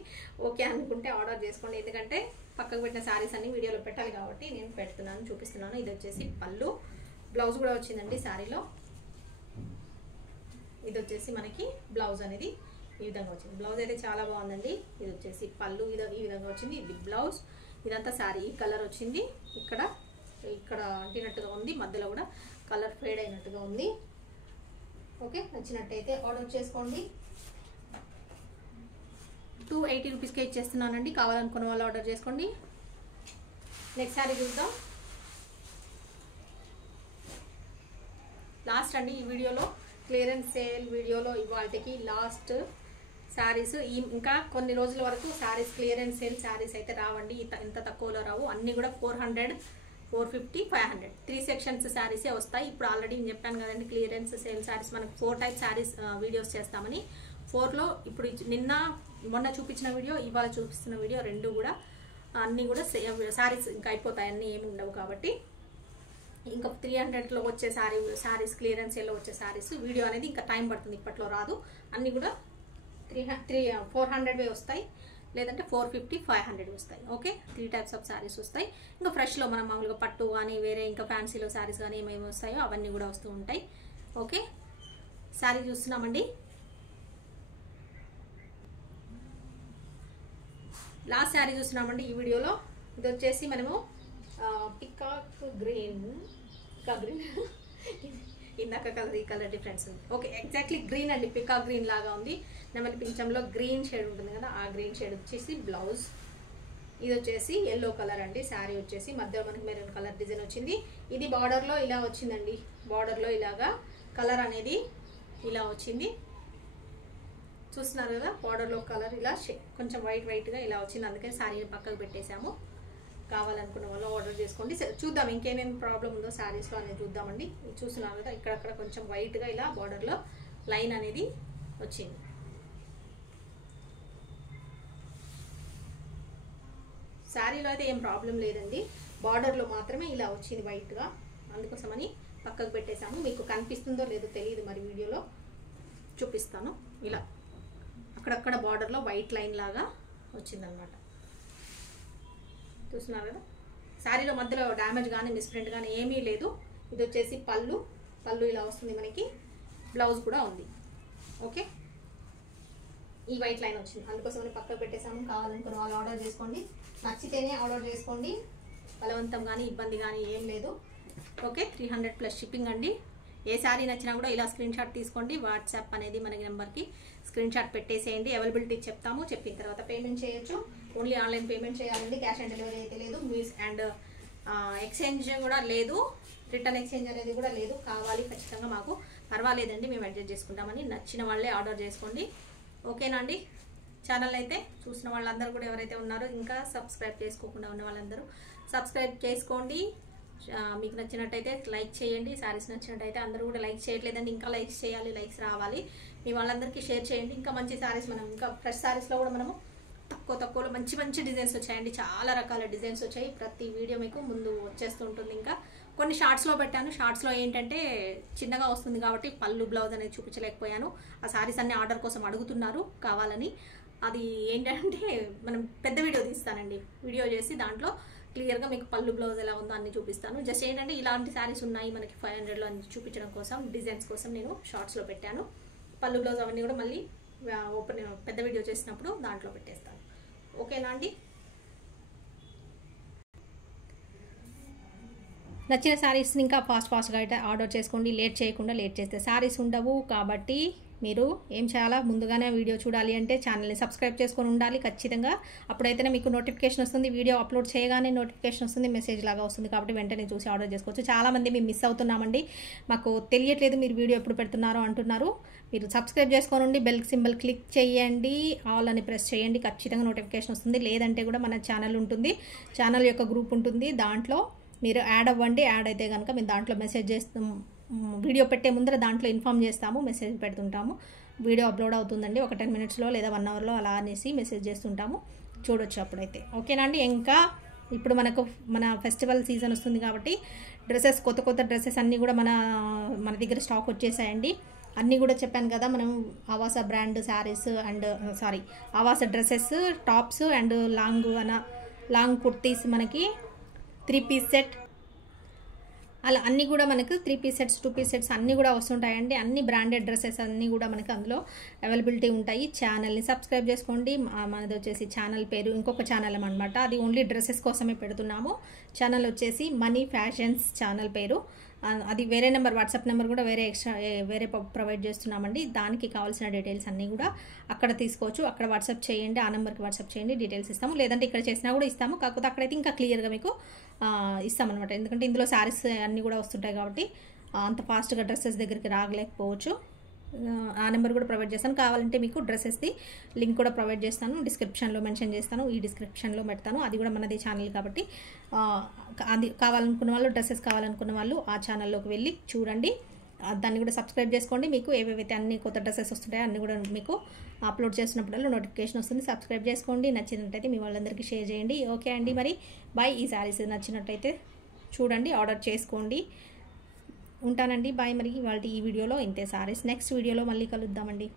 ఓకే అనుకుంటే ఆర్డర్ చేసుకోండి. ఎందుకంటే పక్కకు పెట్టిన శారీస్ అన్ని వీడియోలో పెట్టాలి కాబట్టి నేను పెడుతున్నాను, చూపిస్తున్నాను. ఇది వచ్చేసి పళ్ళు, బ్లౌజ్ కూడా వచ్చిందండి శారీలో. ఇది వచ్చేసి మనకి బ్లౌజ్ అనేది ఈ విధంగా వచ్చింది. బ్లౌజ్ అయితే చాలా బాగుందండి. ఇది వచ్చేసి పళ్ళు ఈ విధంగా వచ్చింది. ఇది బ్లౌజ్, ఇదంతా శారీ ఈ కలర్ వచ్చింది. ఇక్కడ అంటినట్టుగా ఉంది, మధ్యలో కూడా కలర్ ఫేడ్ అయినట్టుగా ఉంది. ఓకే నచ్చినట్టయితే ఆర్డర్ చేసుకోండి. 280 రూపీస్కే ఇచ్చేస్తున్నానండి, కావాలనుకున్న వాళ్ళు ఆర్డర్ చేసుకోండి. నెక్స్ట్ శారీ చూద్దాం. లాస్ట్ అండి ఈ వీడియోలో, క్లియరెన్స్ సేల్ వీడియోలో ఇవాళకి లాస్ట్ శారీస్. ఇంకా కొన్ని రోజుల వరకు శారీస్ క్లియరెన్స్ సేల్ శారీస్ అయితే రావండి, ఇంత తక్కువలో రావు. అన్నీ కూడా 400 450, 500 3 సెక్షన్స్ శారీసే వస్తాయి. ఇప్పుడు ఆల్రెడీ నేను చెప్పాను కదండి క్లియరెన్స్ సేల్ శారీస్ మనకు 4 టైప్ శారీస్ వీడియోస్ చేస్తామని. 4లో ఇప్పుడు మొన్న చూపించిన వీడియో, ఇవాళ చూపిస్తున్న వీడియో రెండు కూడా అన్నీ కూడా శారీస్ ఇంకా అయిపోతాయి, అన్నీ ఏమి ఉండవు. కాబట్టి ఇంకా 300లో వచ్చే శారీస్ క్లియరెన్స్ సేల్లో వచ్చే శారీస్ వీడియో అనేది ఇంకా టైం పడుతుంది, ఇప్పట్లో రాదు. అన్నీ కూడా 400 వస్తాయి, లేదంటే 450, 500 వస్తాయి. ఓకే, 3 టైప్స్ ఆఫ్ శారీస్ వస్తాయి. ఇంకా ఫ్రెష్లో మనం మామూలుగా పట్టు కానీ వేరే ఇంకా ఫ్యాన్సీలో శారీస్ కానీ ఏమేమి వస్తాయో అవన్నీ కూడా వస్తూ ఉంటాయి. ఓకే, శారీ చూస్తున్నామండి. లాస్ట్ శారీ చూస్తున్నామండి ఈ వీడియోలో. ఇది వచ్చేసి మనము పికాక్ గ్రీన్ ఇందాక కలర్, ఈ కలర్ డిఫరెన్స్ ఉంది. ఓకే, ఎగ్జాక్ట్లీ గ్రీన్ అండి, పికాక్ గ్రీన్ లాగా ఉంది. నెమలి పింఛంలో గ్రీన్ షేడ్ ఉంటుంది కదా, ఆ గ్రీన్ షేడ్ వచ్చేసి బ్లౌజ్. ఇది వచ్చేసి ఎల్లో కలర్ అండి. శారీ వచ్చేసి మధ్యలో మనకి మెరూన్ కలర్ డిజైన్ వచ్చింది. ఇది బార్డర్లో ఇలా వచ్చిందండి, బార్డర్లో ఇలాగా కలర్ అనేది ఇలా వచ్చింది. చూస్తున్నారు కదా, బార్డర్లో కలర్ ఇలా కొంచెం వైట్గా ఇలా వచ్చింది. అందుకని శారీని పక్కకు పెట్టేశాము. కావాలనుకున్న వాళ్ళు ఆర్డర్ చేసుకోండి. చూద్దాం ఇంకేమేమి ప్రాబ్లం ఉందో శారీస్లో అనేది చూద్దామండి. చూస్తున్నారు కదా, ఇక్కడక్కడ కొంచెం వైట్గా ఇలా బార్డర్లో లైన్ అనేది వచ్చింది. శారీలో అయితే ఏం ప్రాబ్లం లేదండి, బార్డర్లో మాత్రమే ఇలా వచ్చింది వైట్గా, అందుకోసమని పక్కకు పెట్టేశాము. మీకు కనిపిస్తుందో లేదో తెలియదు, మరి వీడియోలో చూపిస్తాను. ఇలా అక్కడక్కడ బార్డర్లో వైట్ లైన్ లాగా వచ్చిందనమాట. చూస్తున్నారు కదా, శారీలో మధ్యలో డ్యామేజ్ కానీ మిస్ప్రింట్ కానీ ఏమీ లేదు. ఇది వచ్చేసి పళ్ళు ఇలా వస్తుంది మనకి, బ్లౌజ్ కూడా ఉంది. ఓకే, ఈ వైట్ లైన్ వచ్చింది, అందుకోసమని పక్కకు పెట్టేసాము. కావాలనుకున్న వాళ్ళు ఆర్డర్ చేసుకోండి, నచ్చితేనే ఆర్డర్ చేసుకోండి, బలవంతం కానీ ఇబ్బంది కానీ ఏం లేదు. ఓకే, 300+ షిప్పింగ్ అండి. ఏ శారీ నచ్చినా కూడా ఇలా స్క్రీన్ షాట్ తీసుకోండి. వాట్సాప్ అనేది మనకి నెంబర్కి స్క్రీన్ షాట్ పెట్టేసేయండి. అవైలబిలిటీ చెప్తాము, చెప్పిన తర్వాత పేమెంట్ చేయొచ్చు. ఓన్లీ ఆన్లైన్ పేమెంట్ చేయాలండి, క్యాష్ ఆన్ డెలివరీ అయితే లేదు. అండ్ ఎక్స్చేంజ్ కూడా లేదు, రిటర్న్ ఎక్స్చేంజ్ అనేది కూడా లేదు. కావాలి ఖచ్చితంగా మాకు పర్వాలేదండి, మేము అడ్జస్ట్ చేసుకుంటామని. నచ్చిన వాళ్ళే ఆర్డర్ చేసుకోండి. ఓకేనా అండి. ఛానల్ అయితే చూసిన వాళ్ళందరూ కూడా ఎవరైతే ఉన్నారో ఇంకా సబ్స్క్రైబ్ చేసుకోకుండా ఉన్న వాళ్ళందరూ సబ్స్క్రైబ్ చేసుకోండి. మీకు నచ్చినట్టయితే లైక్ చేయండి. శారీస్ నచ్చినట్టయితే అందరూ కూడా లైక్ చేయట్లేదండి, ఇంకా లైక్స్ చేయాలి, లైక్స్ రావాలి. మీ వాళ్ళందరికీ షేర్ చేయండి. ఇంకా మంచి శారీస్ మనం ఇంకా ఫ్రెష్ శారీస్లో కూడా మనము తక్కువలో మంచి డిజైన్స్ వచ్చాయండి, చాలా రకాల డిజైన్స్ వచ్చాయి. ప్రతి వీడియో మీకు ముందు వచ్చేస్తూ ఉంటుంది. ఇంకా కొన్ని షార్ట్స్లో పెట్టాను, షార్ట్స్లో ఏంటంటే చిన్నగా వస్తుంది కాబట్టి పళ్ళు బ్లౌజ్ అనేది చూపించలేకపోయాను. ఆ శారీస్ అన్ని ఆర్డర్ కోసం అడుగుతున్నారు కావాలని. అది ఏంటంటే మనం పెద్ద వీడియో తీస్తానండి, వీడియో చేసి దాంట్లో క్లియర్గా మీకు పళ్ళు బ్లౌజ్ ఎలా ఉందో అన్ని చూపిస్తాను. జస్ట్ ఏంటంటే ఇలాంటి శారీస్ ఉన్నాయి మనకి 500లో అని చూపించడం కోసం, డిజైన్స్ కోసం నేను షార్ట్స్లో పెట్టాను. పళ్ళు బ్లౌజ్ అవన్నీ కూడా మళ్ళీ పెద్ద వీడియో చేసినప్పుడు దాంట్లో పెట్టేస్తాను. ఓకేనా అండి. నచ్చిన శారీస్ని ఇంకా ఫాస్ట్గా అయితే ఆర్డర్ చేసుకోండి, లేట్ చేయకుండా. లేట్ చేస్తే శారీస్ ఉండవు. కాబట్టి మీరు ఏం చేయాలా, ముందుగానే వీడియో చూడాలి అంటే ఛానల్ని సబ్స్క్రైబ్ చేసుకొని ఉండాలి ఖచ్చితంగా. అప్పుడైతేనే మీకు నోటిఫికేషన్ వస్తుంది, వీడియో అప్లోడ్ చేయగానే నోటిఫికేషన్ వస్తుంది, మెసేజ్ లాగా వస్తుంది. కాబట్టి వెంటనే చూసి ఆర్డర్ చేసుకోవచ్చు. చాలామంది మేము మిస్ అవుతున్నామండి, మాకు తెలియట్లేదు మీరు వీడియో ఎప్పుడు పెడుతున్నారో అంటున్నారు. మీరు సబ్స్క్రైబ్ చేసుకొని ఉండి బెల్ సింబల్ క్లిక్ చేయండి, ఆల్ అని ప్రెస్ చేయండి, ఖచ్చితంగా నోటిఫికేషన్ వస్తుంది. లేదంటే కూడా మన ఛానల్ ఉంటుంది, ఛానల్ యొక్క గ్రూప్ ఉంటుంది, దాంట్లో మీరు యాడ్ అవ్వండి. యాడ్ అయితే కనుక మేము దాంట్లో మెసేజ్ చేస్తాం, వీడియో పెట్టే ముందర దాంట్లో ఇన్ఫామ్ చేస్తాము, మెసేజ్ పెడుతుంటాము. వీడియో అప్లోడ్ అవుతుందండి ఒక 10 మినిట్స్లో లేదా 1 అవర్లో అలా అనేసి మెసేజ్ చేస్తుంటాము, చూడొచ్చు అప్పుడైతే. ఓకేనా అండి. ఇంకా ఇప్పుడు మన ఫెస్టివల్ సీజన్ వస్తుంది కాబట్టి డ్రెస్సెస్, కొత్త డ్రెస్సెస్ అన్నీ కూడా మన దగ్గర స్టాక్ వచ్చేసాయండి. అన్నీ కూడా చెప్పాను కదా, మనం Aavasa brand saris and Aavasa dresses, tops and long kurtis, మనకి 3 పీస్ సెట్, అలా అన్నీ కూడా మనకు 3 పీస్ సెట్స్ 2 పీస్ సెట్స్ అన్నీ కూడా వస్తుంటాయండి. అన్ని బ్రాండెడ్ డ్రెస్సెస్ అన్నీ కూడా మనకి అందులో అవైలబిలిటీ ఉంటాయి. ఛానల్ని సబ్స్క్రైబ్ చేసుకోండి. మనది వచ్చేసి ఛానల్ పేరు ఇంకొక ఛానల్ అనమాట, అది ఓన్లీ డ్రెస్సెస్ కోసమే పెడుతున్నాము. ఛానల్ వచ్చేసి మనీ ఫ్యాషన్స్ ఛానల్ పేరు. అది వేరే నెంబర్, వాట్సాప్ నెంబర్ కూడా వేరే ప్రొవైడ్ చేస్తున్నామండి. దానికి కావాల్సిన డీటెయిల్స్ అన్నీ కూడా అక్కడ తీసుకోవచ్చు. అక్కడ వాట్సాప్ చేయండి, ఆ నెంబర్కి వాట్సాప్ చేయండి, డీటెయిల్స్ ఇస్తాము. లేదంటే ఇక్కడ చేసినా కూడా ఇస్తాము, కాకపోతే అక్కడైతే ఇంకా క్లియర్గా మీకు ఇస్తామన్నమాట. ఎందుకంటే ఇందులో శారీస్ అన్నీ కూడా వస్తుంటాయి కాబట్టి అంత ఫాస్ట్గా డ్రెస్సెస్ దగ్గరికి రాగలేకపోవచ్చు. ఆ నెంబర్ కూడా ప్రొవైడ్ చేస్తాను. కావాలంటే మీకు డ్రెస్సెస్ది లింక్ కూడా ప్రొవైడ్ చేస్తాను, డిస్క్రిప్షన్లో మెన్షన్ చేస్తాను, ఈ డిస్క్రిప్షన్లో పెడతాను. అది కూడా మనది ఛానల్ కాబట్టి అది కావాలనుకున్న వాళ్ళు, డ్రెస్సెస్ కావాలనుకున్న వాళ్ళు ఆ ఛానల్లోకి వెళ్ళి చూడండి. దాన్ని కూడా సబ్స్క్రైబ్ చేసుకోండి. మీకు ఏవేవైతే అన్ని కొత్త డ్రెస్సెస్ వస్తుంటాయో అన్నీ కూడా మీకు అప్లోడ్ చేసినప్పుడల్లా నోటిఫికేషన్ వస్తుంది. సబ్స్క్రైబ్ చేసుకోండి. నచ్చినట్టయితే మీ వాళ్ళందరికీ షేర్ చేయండి. ఓకే అండి, మరి బాయ్. ఈ శారీస్ నచ్చినట్టయితే చూడండి, ఆర్డర్ చేసుకోండి. ఉంటానండి, బాయ్. మరి ఇవాళ ఈ వీడియోలో ఇంతే శారీస్. నెక్స్ట్ వీడియోలో మళ్ళీ కలుద్దామండి.